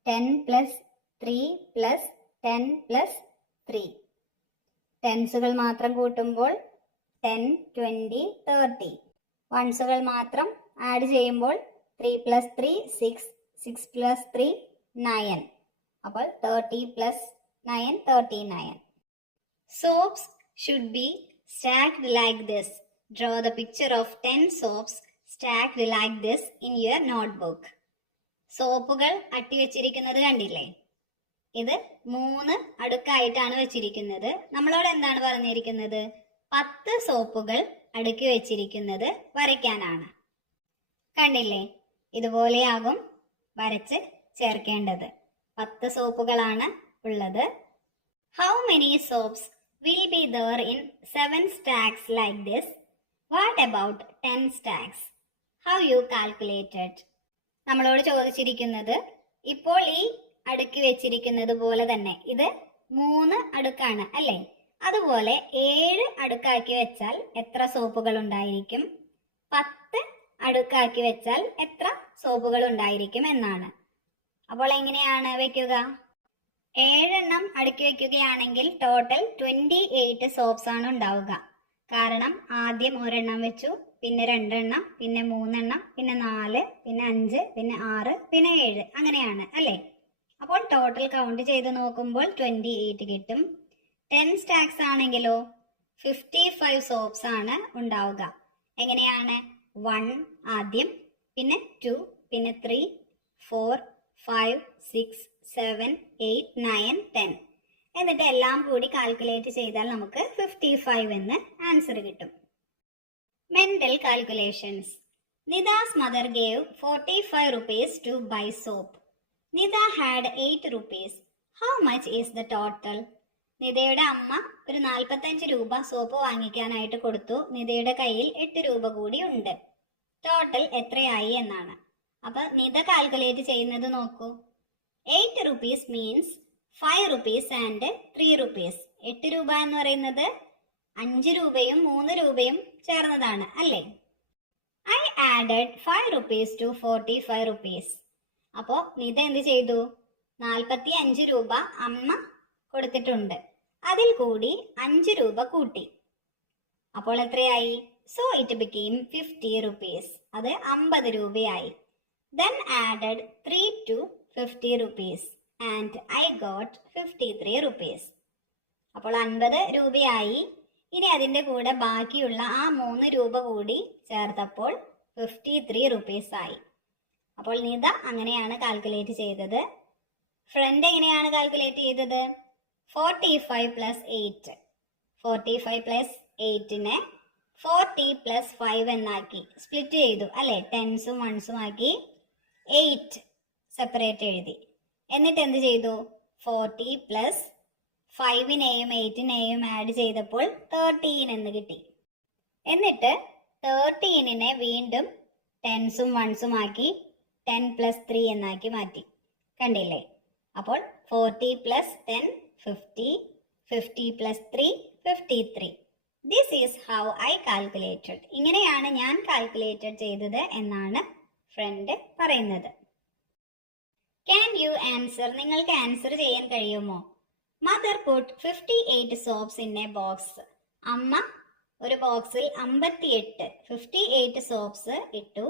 10 plus 3 plus 10 plus 3. ടെൻസുകൾ മാത്രം കൂട്ടുമ്പോൾ 10, 20, 30. വൺസുകൾ മാത്രം ആഡ് ചെയ്യുമ്പോൾ 3 പ്ലസ് 3 6, 6 പ്ലസ് 3 9. അപ്പോൾ 30 plus 9 39. Soaps should be stacked like this. Draw the picture of 10 soaps stacked like this in your notebook. സോപ്പുകൾ അട്ടി വെച്ചിരിക്കുന്നത് കണ്ടില്ലേ? ഇത് 3 അടുക്കായിട്ടാണ് വെച്ചിരിക്കുന്നത്. നമ്മളോട് എന്താണ് പറഞ്ഞിരിക്കുന്നത്? 10 സോപ്പുകൾ അടുക്കി വെച്ചിരിക്കുന്നത് വരയ്ക്കാനാണ്. കണ്ടില്ലേ? ഇതുപോലെയാകും വരച്ച് ചേർക്കേണ്ടത്. 10 സോപ്പുകളാണ് ഉള്ളത്. How many soaps will be there in 7 stacks like this? What about 10 stacks? How you calculated? നമ്മളോട് ചോദിച്ചിരിക്കുന്നത് ഇപ്പോൾ ഈ അടുക്കി വെച്ചിരിക്കുന്നത് പോലെ തന്നെ ഇത് 3 അടുക്കാണ് അല്ലേ? അതുപോലെ 7 അടുക്കാക്കി വെച്ചാൽ എത്ര സോപ്പുകൾ ഉണ്ടായിരിക്കും? 10 അടുക്കാക്കി വെച്ചാൽ എത്ര സോപ്പുകൾ ഉണ്ടായിരിക്കും എന്നാണ്. അപ്പോൾ എങ്ങനെയാണ് വെക്കുക? 7 എണ്ണം അടുക്കി വെക്കുകയാണെങ്കിൽ ടോട്ടൽ 28 സോപ്സ് ആണ് ഉണ്ടാവുക. കാരണം ആദ്യം ഒരെണ്ണം വെച്ചു, പിന്നെ 2 എണ്ണം, പിന്നെ 3 എണ്ണം, പിന്നെ 4, പിന്നെ 5, പിന്നെ 6, പിന്നെ 7 അങ്ങനെയാണ് അല്ലേ? അപ്പോൾ ടോട്ടൽ കൗണ്ട് ചെയ്ത് നോക്കുമ്പോൾ 28 കിട്ടും. 10 സ്റ്റാക്സ് ആണെങ്കിലോ 55 സോപ്സ് ആണ് ഉണ്ടാവുക. എങ്ങനെയാണ്? 1 ആദ്യം, പിന്നെ 2, പിന്നെ 3, 4, 5, 6, 7, 8, 9, 10. എന്നിട്ട് എല്ലാം കൂടി കാൽക്കുലേറ്റ് ചെയ്താൽ നമുക്ക് 55 എന്ന് ആൻസർ കിട്ടും. Mental calculations. Nida's mother gave 45 rupees to buy soap. Nida had 8 rupees. How much is the total? നിതയുടെ അമ്മ ഒരു 45 രൂപ സോപ്പ് വാങ്ങിക്കാനായിട്ട് കൊടുത്തു. നിതയുടെ കയ്യിൽ 8 രൂപ കൂടി ഉണ്ട്. ടോട്ടൽ എത്രയായി എന്നാണ്. അപ്പൊ നിത കാൽക്കുലേറ്റ് ചെയ്യുന്നത് നോക്കൂ. 8 rupees means 5 rupees and 3 rupees. 8 രൂപ എന്ന് പറയുന്നത് 5 രൂപയും 3 രൂപയും ചേർന്നതാണ് അല്ലേ? I added 5 rupees to 45 rupees. അപ്പോ നിത എന്ത് ചെയ്തു? 45 രൂപ അമ്മ കൊടുത്തിട്ടുണ്ട്, അതിൽ കൂടി 5 രൂപ കൂട്ടി. അപ്പോൾ എത്രയായി? So it became 50 rupees. അത് 50 രൂപയായി. Then added 3 to 50 rupees and I got 53 rupees. അപ്പോൾ 50 രൂപയായി. ഇനി അതിൻ്റെ കൂടെ ബാക്കിയുള്ള ആ 3 രൂപ കൂടി ചേർത്തപ്പോൾ 53 rupees ആയി. അപ്പോൾ നിത അങ്ങനെയാണ് കാൽക്കുലേറ്റ് ചെയ്തത്. ഫ്രണ്ട് എങ്ങനെയാണ് കാൽക്കുലേറ്റ് ചെയ്തത്? 45 പ്ലസ് 8. 45 പ്ലസ് 8നെ 40 പ്ലസ് 5 എന്നാക്കി സ്പ്ലിറ്റ് ചെയ്തു അല്ലേ? 10s ഉം 1s ഉം ആക്കി 8 സെപ്പറേറ്റ് എഴുതി. എന്നിട്ട് എന്ത് ചെയ്തു? 40 പ്ലസ് 5നെയും 8നെയും ആഡ് ചെയ്തപ്പോൾ 13 എന്ന് കിട്ടി. എന്നിട്ട് 13നെ വീണ്ടും 10s ഉം 1s ഉം ആക്കി 10 പ്ലസ് 3 എന്നാക്കി മാറ്റി. കണ്ടില്ലേ? അപ്പോൾ 40 plus 10 50, 50 plus 3 53. This is how I calculated. ഇങ്ങനെയാണ് ഞാൻ കാൽക്കുലേറ്റഡ് ചെയ്തത് എന്നാണ് ഫ്രണ്ട് പറയുന്നത്. Can you answer? നിങ്ങൾക്ക് ആൻസർ ചെയ്യാൻ കഴിയുമോ? Mother put 58 soaps in a box. അമ്മ ഒരു ബോക്സിൽ 58 സോപ്സ് ഇട്ടു.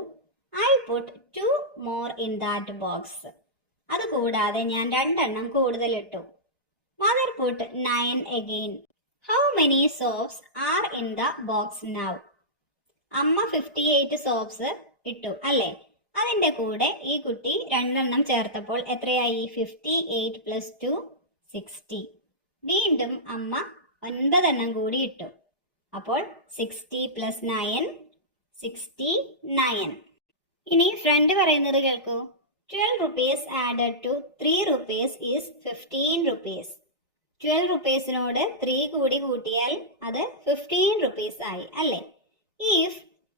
I put 2 more in that box. അതുകൂടാതെ ഞാൻ 2 എണ്ണം കൂടുതൽ ഇട്ടു. Mother put 9 again. How many soaps are in the box now? അമ്മ 58 സോപ്സ് ഇട്ടു അല്ലേ? അതിൻ്റെ കൂടെ ഈ കുട്ടി 2 എണ്ണം ചേർത്തപ്പോൾ എത്രയായി? 58 പ്ലസ് 2 60. വീണ്ടും അമ്മ 9 എണ്ണം കൂടി ഇട്ടു. അപ്പോൾ 60 പ്ലസ് 9 69. ഇനി ഫ്രണ്ട് പറയുന്നത് കേൾക്കൂ. 12 rupees added to 3 rupees is 15 rupees. 12 rupeesനോട് 3 കൂടി കൂട്ടിയാൽ അത് 15 rupees ആയി അല്ലേ? If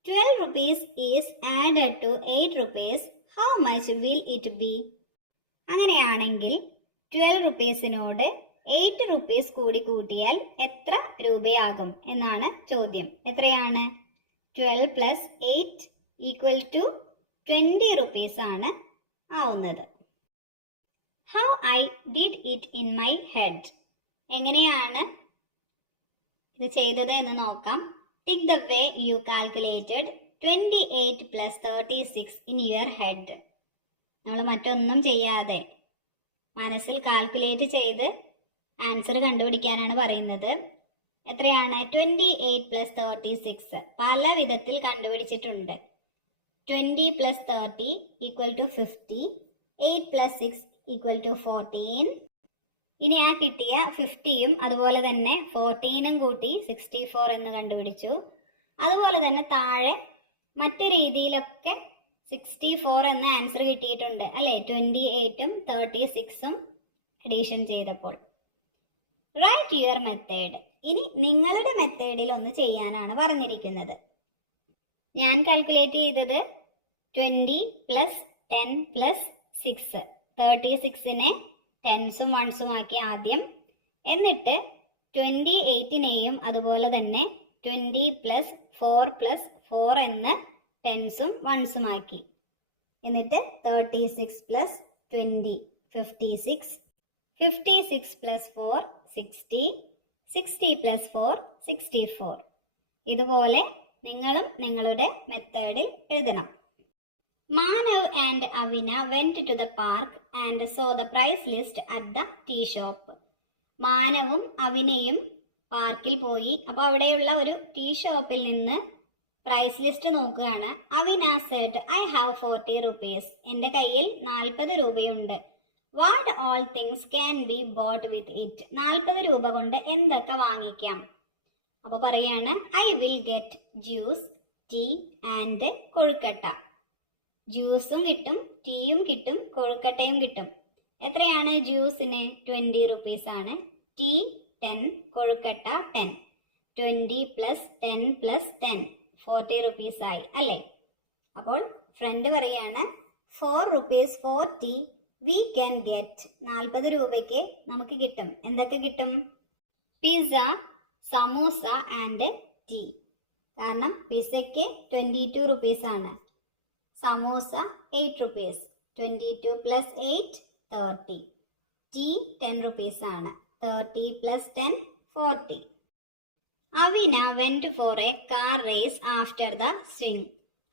12 rupees is added to 8 rupees, how much will it be? അങ്ങനെയാണെങ്കിൽ 12 rupeesനോട് 8 rupees കൂടി കൂട്ടിയാൽ എത്ര രൂപയാകും എന്നാണ് ചോദ്യം. എത്രയാണ്? 12 പ്ലസ് 8 ഈക്വൽ ടു 20 rupees ആണ് ആവുന്നത്. How I did it in my head. എങ്ങനെയാണ് ഇത് ചെയ്തത് എന്ന് നോക്കാം. Tick the way you calculated 28 plus 36 in your head. നമ്മൾ മറ്റൊന്നും ചെയ്യാതെ മനസ്സിൽ കാൽക്കുലേറ്റ് ചെയ്ത് ആൻസർ കണ്ടുപിടിക്കാനാണ് പറയുന്നത്. എത്രയാണ്? 28 പ്ലസ് 36 പല വിധത്തിൽ കണ്ടുപിടിച്ചിട്ടുണ്ട്. 20 plus 30 equal to 50. 8 plus 6 equal to 14. ഇനി ആ കിട്ടിയ 50യും അതുപോലെ തന്നെ 14ഉം കൂട്ടി 64 എന്ന് കണ്ടുപിടിച്ചു. അതുപോലെ തന്നെ താഴെ മറ്റു രീതിയിലൊക്കെ 64 എന്ന ആൻസർ കിട്ടിയിട്ടുണ്ട് അല്ലേ? 28ഉം 36ഉം അഡീഷൻ ചെയ്തപ്പോൾ. Write your method. ഇനി നിങ്ങളുടെ മെത്തേഡിൽ ഒന്ന് ചെയ്യാനാണ് പറഞ്ഞിരിക്കുന്നത്. ഞാൻ കാൽക്കുലേറ്റ് ചെയ്തത് 20 പ്ലസ് 10 പ്ലസ് 6. 36നെ 10s ഉം 1s ഉം ആക്കി ആദ്യം. എന്നിട്ട് 28നെയും അതുപോലെ തന്നെ 20 പ്ലസ് 4 എന്ന് 10s ഉം 1s ഉം ആക്കി. എന്നിട്ട് 36 പ്ലസ് 20 56. 56 പ്ലസ് 4 60. 60 പ്ലസ് 4 64. ഇതുപോലെ നിങ്ങളും നിങ്ങളുടെ മെത്തേഡിൽ എഴുതണം. Manav and Avina went to the park and saw the price list at the tea shop. മാനവും അവിനയും പാർക്കിൽ പോയി. അപ്പോൾ അവിടെയുള്ള ഒരു ടീ ഷോപ്പിൽ നിന്ന് പ്രൈസ് ലിസ്റ്റ് നോക്കുകയാണ്. Avina said, I have 40 rupees. എൻ്റെ കയ്യിൽ 40 രൂപയുണ്ട്. What all things can be bought with it. 40 രൂപ കൊണ്ട് എന്തൊക്കെ വാങ്ങിക്കാം? അപ്പോൾ പറയാണ്, I will get juice, tea and kozhukkatta. ജ്യൂസും കിട്ടും, ടീയും കിട്ടും, കൊഴുക്കട്ടയും കിട്ടും. എത്രയാണ് ജ്യൂസിന്? 20 rupees ആണ്. ടീ 10, കൊഴുക്കട്ട 10. 20 + 10 + 10 40 rupees ആയി അല്ലേ? അപ്പോൾ ഫ്രണ്ട് പറയാണ് 4 rupees for tea we can get. 40 രൂപയ്ക്ക് നമുക്ക് കിട്ടും. എന്തൊക്കെ കിട്ടും? Pizza, samosa and tea. കാരണം പിസ്സയ്ക്ക് 22 rupees ആണ്. സമൂസ 8 rupees. 22 + 8 30. ടീ 10 rupees ആണ്. 30 + 10 40. അവീന went for a car race after the swing.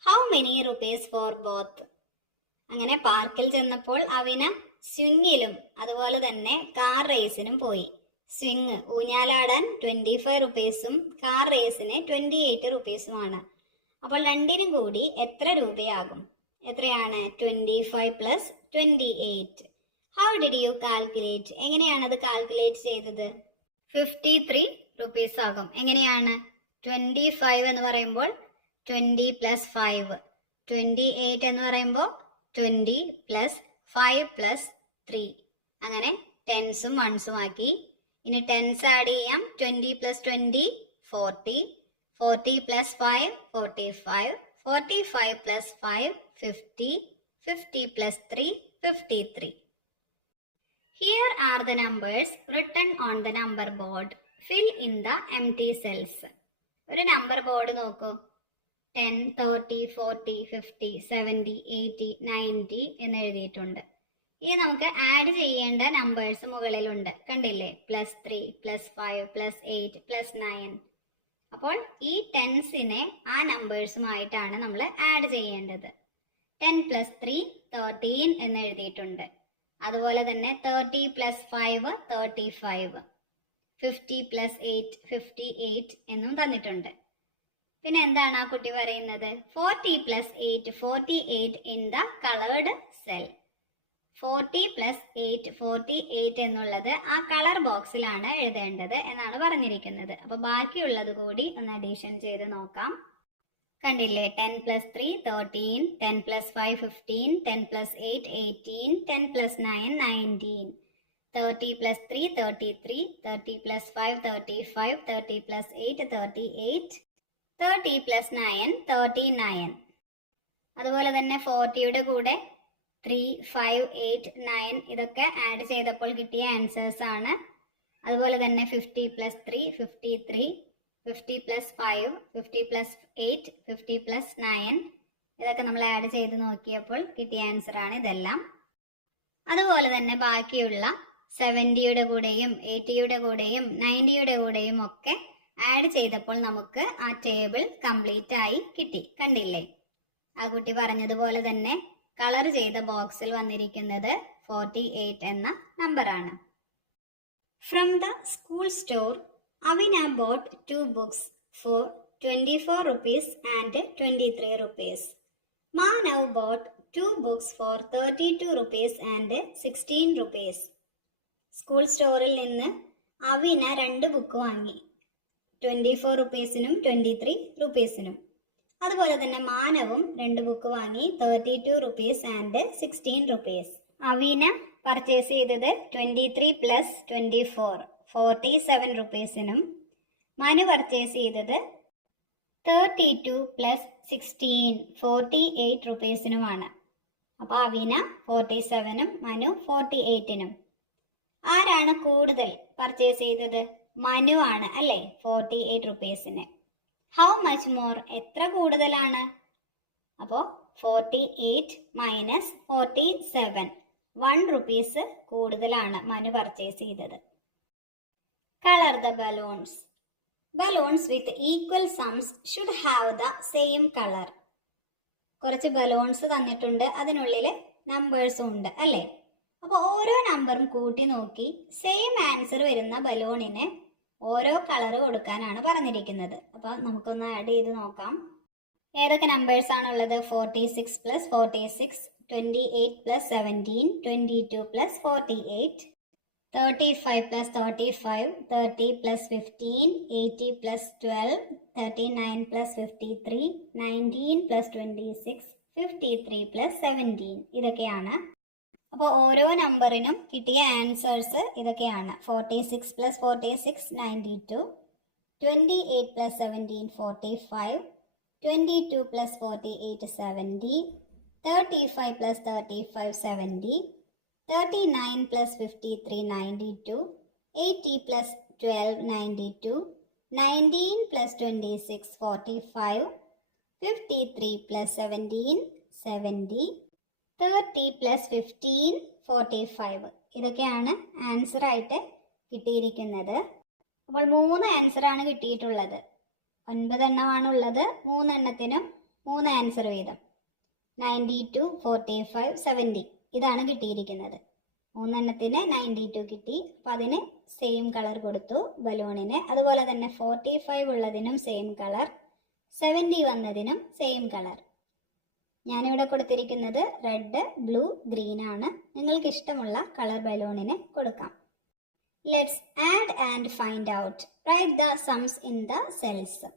How many rupees for both? അങ്ങനെ പാർക്കിൽ ചെന്നപ്പോൾ അവീന സ്വിങ്ങിലും അതുപോലെ തന്നെ കാർ റേസിനും പോയി. സ്വിങ് ഊഞ്ഞാലാടാൻ 25 rupeesഉം കാർ റേസിന് 28 rupeesഉമാണ്. അപ്പോൾ രണ്ടിനും കൂടി എത്ര രൂപയാകും? എത്രയാണ്? 25 + 28. How did you calculate? എങ്ങനെയാണ് അത് കാൽക്കുലേറ്റ് ചെയ്തത്? 53 rupees ആകും. എങ്ങനെയാണ്? 25 എന്ന് പറയുമ്പോൾ 20 + 5. 28 എന്ന് പറയുമ്പോൾ 20 + 5 + 3. അങ്ങനെ ടെൻസും വൺസും ആക്കി. ഇനി ടെൻസ് ആഡ് ചെയ്യാം. 20 + 20 40. 40 + 5 45. 45 + 5 50. 50 + 3 53. Here are the numbers written on the number board. Fill in the empty cells. ഒരു നമ്പർ ബോർഡ് നോക്കൂ. 10, 30, 40, 50, 70, 80, 90 എന്ന് എഴുതിയിട്ടുണ്ട്. ഇനി നമുക്ക് ആഡ് ചെയ്യേണ്ട നമ്പേഴ്സ് മുകളിലുണ്ട്. കണ്ടില്ലേ? +3, +5, +8, +9. അപ്പോൾ ഈ ടെൻസിനെ ആ നമ്പേഴ്സുമായിട്ടാണ് നമ്മൾ ആഡ് ചെയ്യേണ്ടത്. 10 + 3 13 എന്ന് എഴുതിയിട്ടുണ്ട്. അതുപോലെ തന്നെ 30 + 5 35. 50 + 8 58 എന്നും തന്നിട്ടുണ്ട്. പിന്നെ എന്താണ് ആ കുട്ടി പറയുന്നത്? 40 + 8 48 ഇൻ ദ കളേർഡ് സെൽ. 40 + 8 48 എന്നുള്ളത് ആ കളർ ബോക്സിലാണ് എഴുതേണ്ടത് എന്നാണ് പറഞ്ഞിരിക്കുന്നത്. അപ്പൊ ബാക്കിയുള്ളത് കൂടി ഒന്ന് അഡീഷൻ ചെയ്ത് നോക്കാം. കണ്ടില്ലേ? 10 + 3 13, 10 + 5 15, 10 + 8 18, 10 + 9 19. 30 + 3 33, 30 + 5 35, 30 + 8 38, 30 + 9 39. അതുപോലെ തന്നെ 40യുടെ കൂടെ 3 5 8 9 ഇതൊക്കെ ആഡ് ചെയ്തപ്പോൾ കിട്ടിയ ആൻസേഴ്സ് ആണ്. അതുപോലെ തന്നെ 50 + 3 53, 50 + 5 50 + 8 50 + 9 ഇതൊക്കെ നമ്മൾ ആഡ് ചെയ്ത് നോക്കിയപ്പോൾ കിട്ടിയ ആൻസർ ആണ് ഇതെല്ലാം. അതുപോലെ തന്നെ ബാക്കിയുള്ള 70യുടെ കൂടെയും 80യുടെ കൂടെയും 90യുടെ കൂടെയും ഒക്കെ ആഡ് ചെയ്തപ്പോൾ നമുക്ക് ആ ടേബിൾ കംപ്ലീറ്റ് ആയി കിട്ടി. കണ്ടില്ലേ? ആ കുട്ടി പറഞ്ഞതുപോലെ തന്നെ കളർ ചെയ്ത ബോക്സിൽ വന്നിരിക്കുന്നത് 48 എന്ന നമ്പറാണ്. From the school store Avina bought 2 books for 24 rupees and 23 rupees. Manav bought 2 books for 32 rupees and 16 rupees. School സ്റ്റോറിൽ നിന്ന് അവീന 2 ബുക്ക് വാങ്ങി. 24 rupeesനും 23 rupeesനും. അതുപോലെ തന്നെ മാനവും 2 ബുക്ക് വാങ്ങി. 32 rupees and 16 rupees. അവീന പർച്ചേസ് ചെയ്തത് 23 + 24 47 rupeesനും. മനു പർച്ചേസ് ചെയ്തത് 32 + 16 48 rupeesനുമാണ്. അപ്പൊ അവീന 47നും മനു 48നും. ആരാണ് കൂടുതൽ പർച്ചേസ് ചെയ്തത്? മനു ആണ് അല്ലേ? 48 rupeesന്. How much more? എത്ര കൂടുതലാണ്? അപ്പോ 48 - 47 1 rupees കൂടുതലാണ് മനു പർച്ചേസ് ചെയ്തത്. Colour the balloons. Balloons with equal sums should have the same colour. കുറച്ച് ബലൂൺസ് തന്നിട്ടുണ്ട്, അതിനുള്ളിൽ നമ്പേഴ്സും ഉണ്ട് അല്ലേ? അപ്പോൾ ഓരോ നമ്പറും കൂട്ടി നോക്കി സെയിം ആൻസർ വരുന്ന ബലൂണിന് ഓരോ കളർ കൊടുക്കാനാണ് പറഞ്ഞിരിക്കുന്നത്. അപ്പോൾ നമുക്കൊന്ന് ആഡ് ചെയ്ത് നോക്കാം. ഏതൊക്കെ നമ്പേഴ്സ് ആണുള്ളത്? 46 + 46, 28 + 17, 22 + 48, 35 plus 35, 30 plus 15, 80 plus 12, 39 plus 53, 19 plus 26, 53 plus 17. ഇതൊക്കെയാണ്. അപ്പോൾ ഓരോ നമ്പറിനും കിട്ടിയ ആൻസേഴ്സ് ഇതൊക്കെയാണ്. 46 plus 46, 92, 28 plus 17, 45, 22 plus 48, 70, 35 plus 35, 70, 39 plus 53, 92, 80 plus 12, 92, 19 plus 26, 45, 53 plus 17, 70, 30 plus 15, 45. ഇതൊക്കെയാണ് ആൻസർ ആയിട്ട് കിട്ടിയിരിക്കുന്നത്. അപ്പോൾ 3 ആൻസറാണ് കിട്ടിയിട്ടുള്ളത്. 9 എണ്ണമാണുള്ളത്. 3 എണ്ണത്തിനും 3 ആൻസർ വീതം. 92, 45, 70 ഇതാണ് കിട്ടിയിരിക്കുന്നത്. 3 എണ്ണത്തിന് 92 കിട്ടി. അപ്പോൾ അതിന് സെയിം കളർ കൊടുത്തു ബലൂണിന്. അതുപോലെ തന്നെ 45 ഉള്ളതിനും സെയിം കളർ, 70 വന്നതിനും സെയിം കളർ. ഞാനിവിടെ കൊടുത്തിരിക്കുന്നത് റെഡ്, ബ്ലൂ, ഗ്രീൻ ആണ്. നിങ്ങൾക്ക് ഇഷ്ടമുള്ള കളർ ബലൂണിന് കൊടുക്കാം. Let's add and find out. Right the സംസ് ഇൻ ദ സെൽസ്.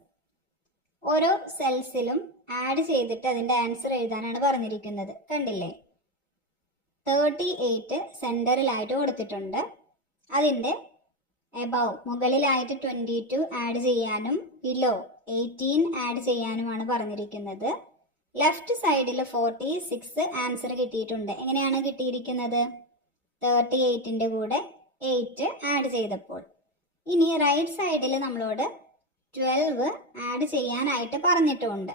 ഓരോ സെൽസിലും ആഡ് ചെയ്തിട്ട് അതിൻ്റെ ആൻസർ എഴുതാനാണ് പറഞ്ഞിരിക്കുന്നത്. കണ്ടില്ലേ? 38 സെൻറ്ററിലായിട്ട് കൊടുത്തിട്ടുണ്ട്. അതിൻ്റെ എബവ് മുകളിലായിട്ട് 22 ആഡ് ചെയ്യാനും ബിലോ 18 ആഡ് ചെയ്യാനുമാണ് പറഞ്ഞിരിക്കുന്നത്. ലെഫ്റ്റ് സൈഡിൽ 46 ആൻസർ കിട്ടിയിട്ടുണ്ട്. എങ്ങനെയാണ് കിട്ടിയിരിക്കുന്നത്? 38ൻ്റെ കൂടെ 8 ആഡ് ചെയ്തപ്പോൾ. ഇനി റൈറ്റ് സൈഡിൽ നമ്മളോട് 12 ആഡ് ചെയ്യാനായിട്ട് പറഞ്ഞിട്ടുമുണ്ട്.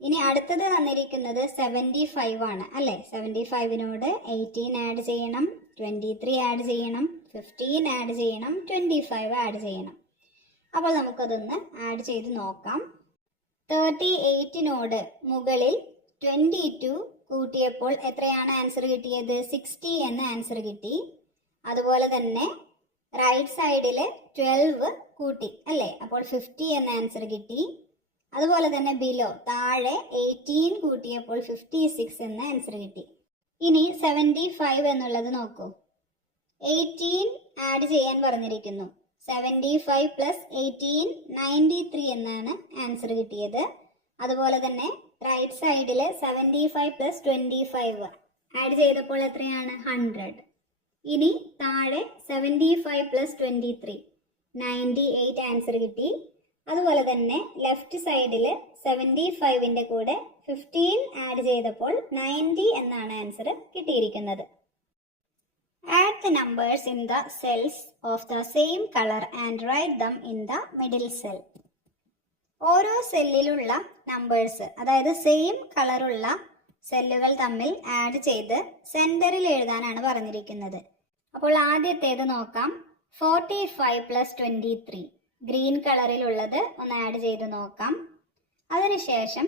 ഇനി അടുത്തത് തന്നിരിക്കുന്നത് 75 ആണ് അല്ലേ? 75നോട് 18 ആഡ് ചെയ്യണം, 23 ആഡ് ചെയ്യണം, 15 ആഡ് ചെയ്യണം, 25 ആഡ് ചെയ്യണം. അപ്പോൾ നമുക്കതൊന്ന് ആഡ് ചെയ്ത് നോക്കാം. 38നോട് മുകളിൽ 22 കൂട്ടിയപ്പോൾ എത്രയാണ് ആൻസർ കിട്ടിയത്? 60 എന്ന ആൻസർ കിട്ടി. അതുപോലെ തന്നെ റൈറ്റ് സൈഡിൽ 12 കൂട്ടി അല്ലേ? അപ്പോൾ 50 എന്ന ആൻസർ കിട്ടി. അതുപോലെ തന്നെ ബിലോ താഴെ 18 കൂട്ടിയപ്പോൾ 56 എന്ന ആൻസർ കിട്ടി. ഇനി 75 എന്നുള്ളത് നോക്കൂ. 18 ആഡ് ചെയ്യാൻ പറഞ്ഞിരിക്കുന്നു. 75 പ്ലസ് 18, 93 എന്നാണ് ആൻസർ കിട്ടിയത്. അതുപോലെ തന്നെ റൈറ്റ് സൈഡിൽ 75 പ്ലസ് 25 ആഡ് ചെയ്തപ്പോൾ എത്രയാണ്? 100. ഇനി താഴെ 75 പ്ലസ് 23, 98 ആൻസർ കിട്ടി. അതുപോലെ തന്നെ ലെഫ്റ്റ് സൈഡിൽ 75ൻ്റെ കൂടെ 15 ആഡ് ചെയ്തപ്പോൾ 90 എന്നാണ് ആൻസർ കിട്ടിയിരിക്കുന്നത്. Add the numbers in the cells of the same color and write them in the middle cell. ഓരോ സെല്ലിലുള്ള നമ്പേഴ്സ്, അതായത് സെയിം കളറുള്ള സെല്ലുകൾ തമ്മിൽ ആഡ് ചെയ്ത് സെന്ററിൽ എഴുതാനാണ് പറഞ്ഞിരിക്കുന്നത്. അപ്പോൾ ആദ്യത്തേത് നോക്കാം. 45 പ്ലസ് 23 ഗ്രീൻ കളറിലുള്ളത് ഒന്ന് ആഡ് ചെയ്ത് നോക്കാം. അതിനുശേഷം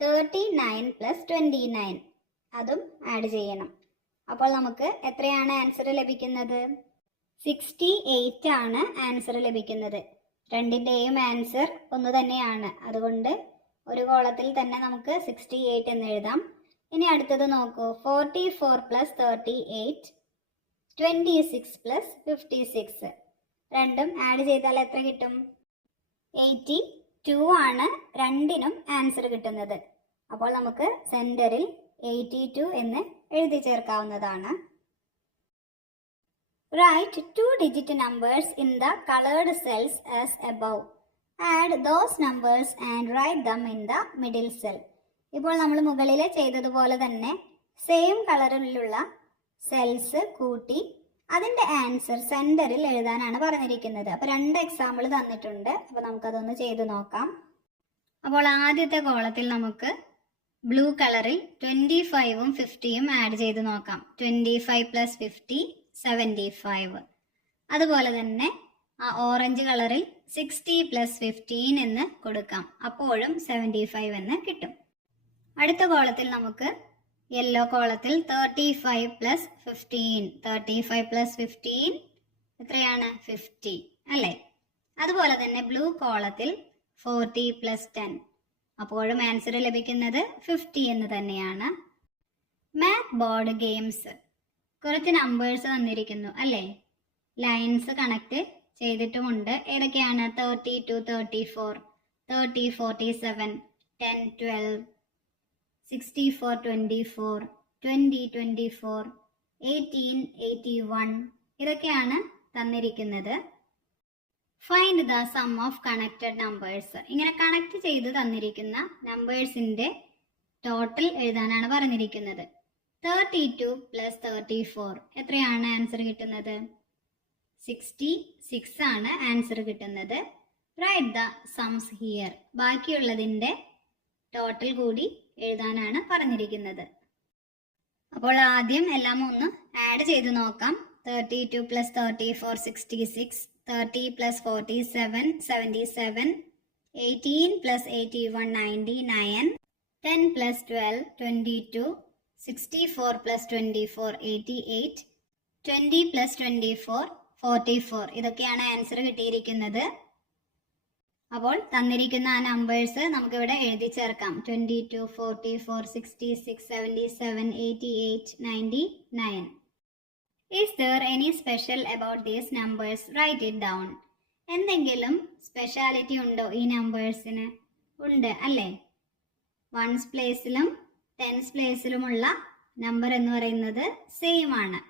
39 പ്ലസ് 29 അതും ആഡ് ചെയ്യണം. അപ്പോൾ നമുക്ക് എത്രയാണ് ആൻസർ ലഭിക്കുന്നത്? 68 ആണ് ആൻസർ ലഭിക്കുന്നത്. രണ്ടിൻ്റെയും ആൻസർ ഒന്ന് തന്നെയാണ്. അതുകൊണ്ട് ഒരു കോളത്തിൽ തന്നെ നമുക്ക് 68 എന്ന് എഴുതാം. ഇനി അടുത്തത് നോക്കൂ. 44 പ്ലസ് 38, 26 പ്ലസ് 56 രണ്ടും ആഡ് ചെയ്താൽ എത്ര കിട്ടും? 82 ആണ് രണ്ടിനും ആൻസർ കിട്ടുന്നത്. അപ്പോൾ നമുക്ക് സെന്ററിൽ 82 എന്ന് എഴുതി ചേർക്കാവുന്നതാണ്. Write 2-digit numbers in the colored cells as above. Add those numbers and write them in the middle cell. ഇപ്പോൾ നമ്മൾ മുകളിൽ ചെയ്തതുപോലെ തന്നെ സെയിം കളറിലുള്ള സെൽസ് കൂട്ടി അതിൻ്റെ ആൻസർ സെന്ററിൽ എഴുതാനാണ് പറഞ്ഞിരിക്കുന്നത്. അപ്പോൾ 2 എക്സാമ്പിൾ തന്നിട്ടുണ്ട്. അപ്പോൾ നമുക്കതൊന്ന് ചെയ്ത് നോക്കാം. അപ്പോൾ ആദ്യത്തെ കോളത്തിൽ നമുക്ക് ബ്ലൂ കളറിൽ 25ഉം 50യും ആഡ് ചെയ്ത് നോക്കാം. 25 പ്ലസ് 50, 75. അതുപോലെ തന്നെ ആ ഓറഞ്ച് കളറിൽ 60 പ്ലസ് 15 എന്ന് കൊടുക്കാം. അപ്പോഴും 75 എന്ന് കിട്ടും. അടുത്ത കോളത്തിൽ നമുക്ക് യെല്ലോ കോളത്തിൽ 35 പ്ലസ് 15, 35 പ്ലസ് 15 എത്രയാണ്? 50 അല്ലേ? അതുപോലെ തന്നെ ബ്ലൂ കോളത്തിൽ 40 പ്ലസ് 10, അപ്പോഴും ആൻസർ ലഭിക്കുന്നത് 50 എന്ന് തന്നെയാണ്. Math board games. കുറച്ച് നമ്പേഴ്സ് തന്നിരിക്കുന്നു അല്ലേ? ലൈൻസ് കണക്ട് ചെയ്തിട്ടുമുണ്ട്. ഏതൊക്കെയാണ്? 32, 34, 30, 47, 10, 12, 64, 24, 20, 24, 18, 81 ഇതൊക്കെയാണ് തന്നിരിക്കുന്നത്. Find the sum of connected numbers. ഇങ്ങനെ കണക്ട് ചെയ്ത് തന്നിരിക്കുന്ന നമ്പേഴ്സിന്റെ ടോട്ടൽ എഴുതാനാണ് പറഞ്ഞിരിക്കുന്നത്. 32 പ്ലസ് 34 എത്രയാണ് ആൻസർ കിട്ടുന്നത്? 66 ആണ് ആൻസർ കിട്ടുന്നത്. Write the sums here. ബാക്കിയുള്ളതിന്റെ ടോട്ടൽ കൂടി എഴുതാനാണ് പറഞ്ഞിരിക്കുന്നത്. അപ്പോൾ ആദ്യം എല്ലാം ഒന്ന് ആഡ് ചെയ്ത് നോക്കാം. 32 plus 34 66, 30 plus 47 77, 18 plus 81 99, 10 plus 12 22, 64 plus 24 88, 20 plus 24 44 ഇതൊക്കെയാണ് ആൻസർ കിട്ടിയിരിക്കുന്നത്. അപ്പോൾ തന്നിരിക്കുന്ന ആ നമ്പേഴ്സ് നമുക്കിവിടെ എഴുതി ചേർക്കാം. 22, 44, 66, 77, 88, 99. Is there any special about these numbers? Write it down. എന്തെങ്കിലും സ്പെഷ്യാലിറ്റി ഉണ്ടോ ഈ നമ്പേഴ്സിന്? ഉണ്ട് അല്ലേ? വൺസ് പ്ലേസിലും ടെൻസ് പ്ലേസിലുമുള്ള നമ്പർ എന്ന് പറയുന്നത് സെയിം ആണ്.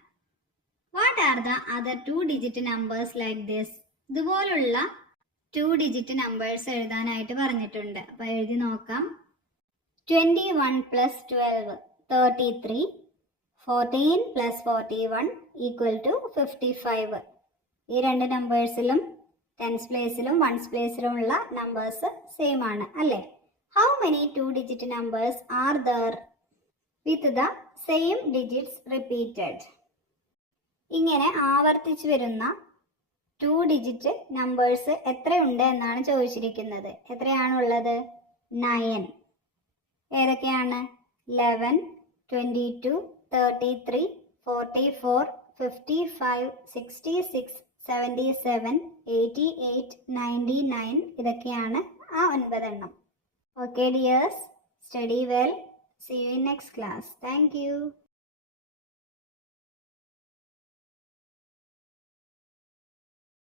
What are the other 2 digit numbers like this? ഇതുപോലുള്ള 2 ഡിജിറ്റ് നമ്പേഴ്സ് എഴുതാനായിട്ട് പറഞ്ഞിട്ടുണ്ട്. അപ്പൊ എഴുതി നോക്കാം. 21 പ്ലസ് 12 33, 14 പ്ലസ് 41 ഈക്വൽ ടു 55. ഈ രണ്ട് നമ്പേഴ്സിലും ടെൻസ് പ്ലേസിലും വൺസ് പ്ലേസിലുമുള്ള നമ്പേഴ്സ് സെയിം ആണ് അല്ലേ? How many 2 digit numbers are there with the same digits repeated? ഇങ്ങനെ ആവർത്തിച്ചു വരുന്ന 2 ഡിജിറ്റ് നമ്പേഴ്സ് എത്രയുണ്ട് എന്നാണ് ചോദിച്ചിരിക്കുന്നത്. എത്രയാണുള്ളത്? 9. ഏതൊക്കെയാണ്? 11, 22, 33, 44, 55, 66, 77, 88, 99 ഇതൊക്കെയാണ് ആ 9 എണ്ണം. Okay dears, study well. See you in next class. Thank you.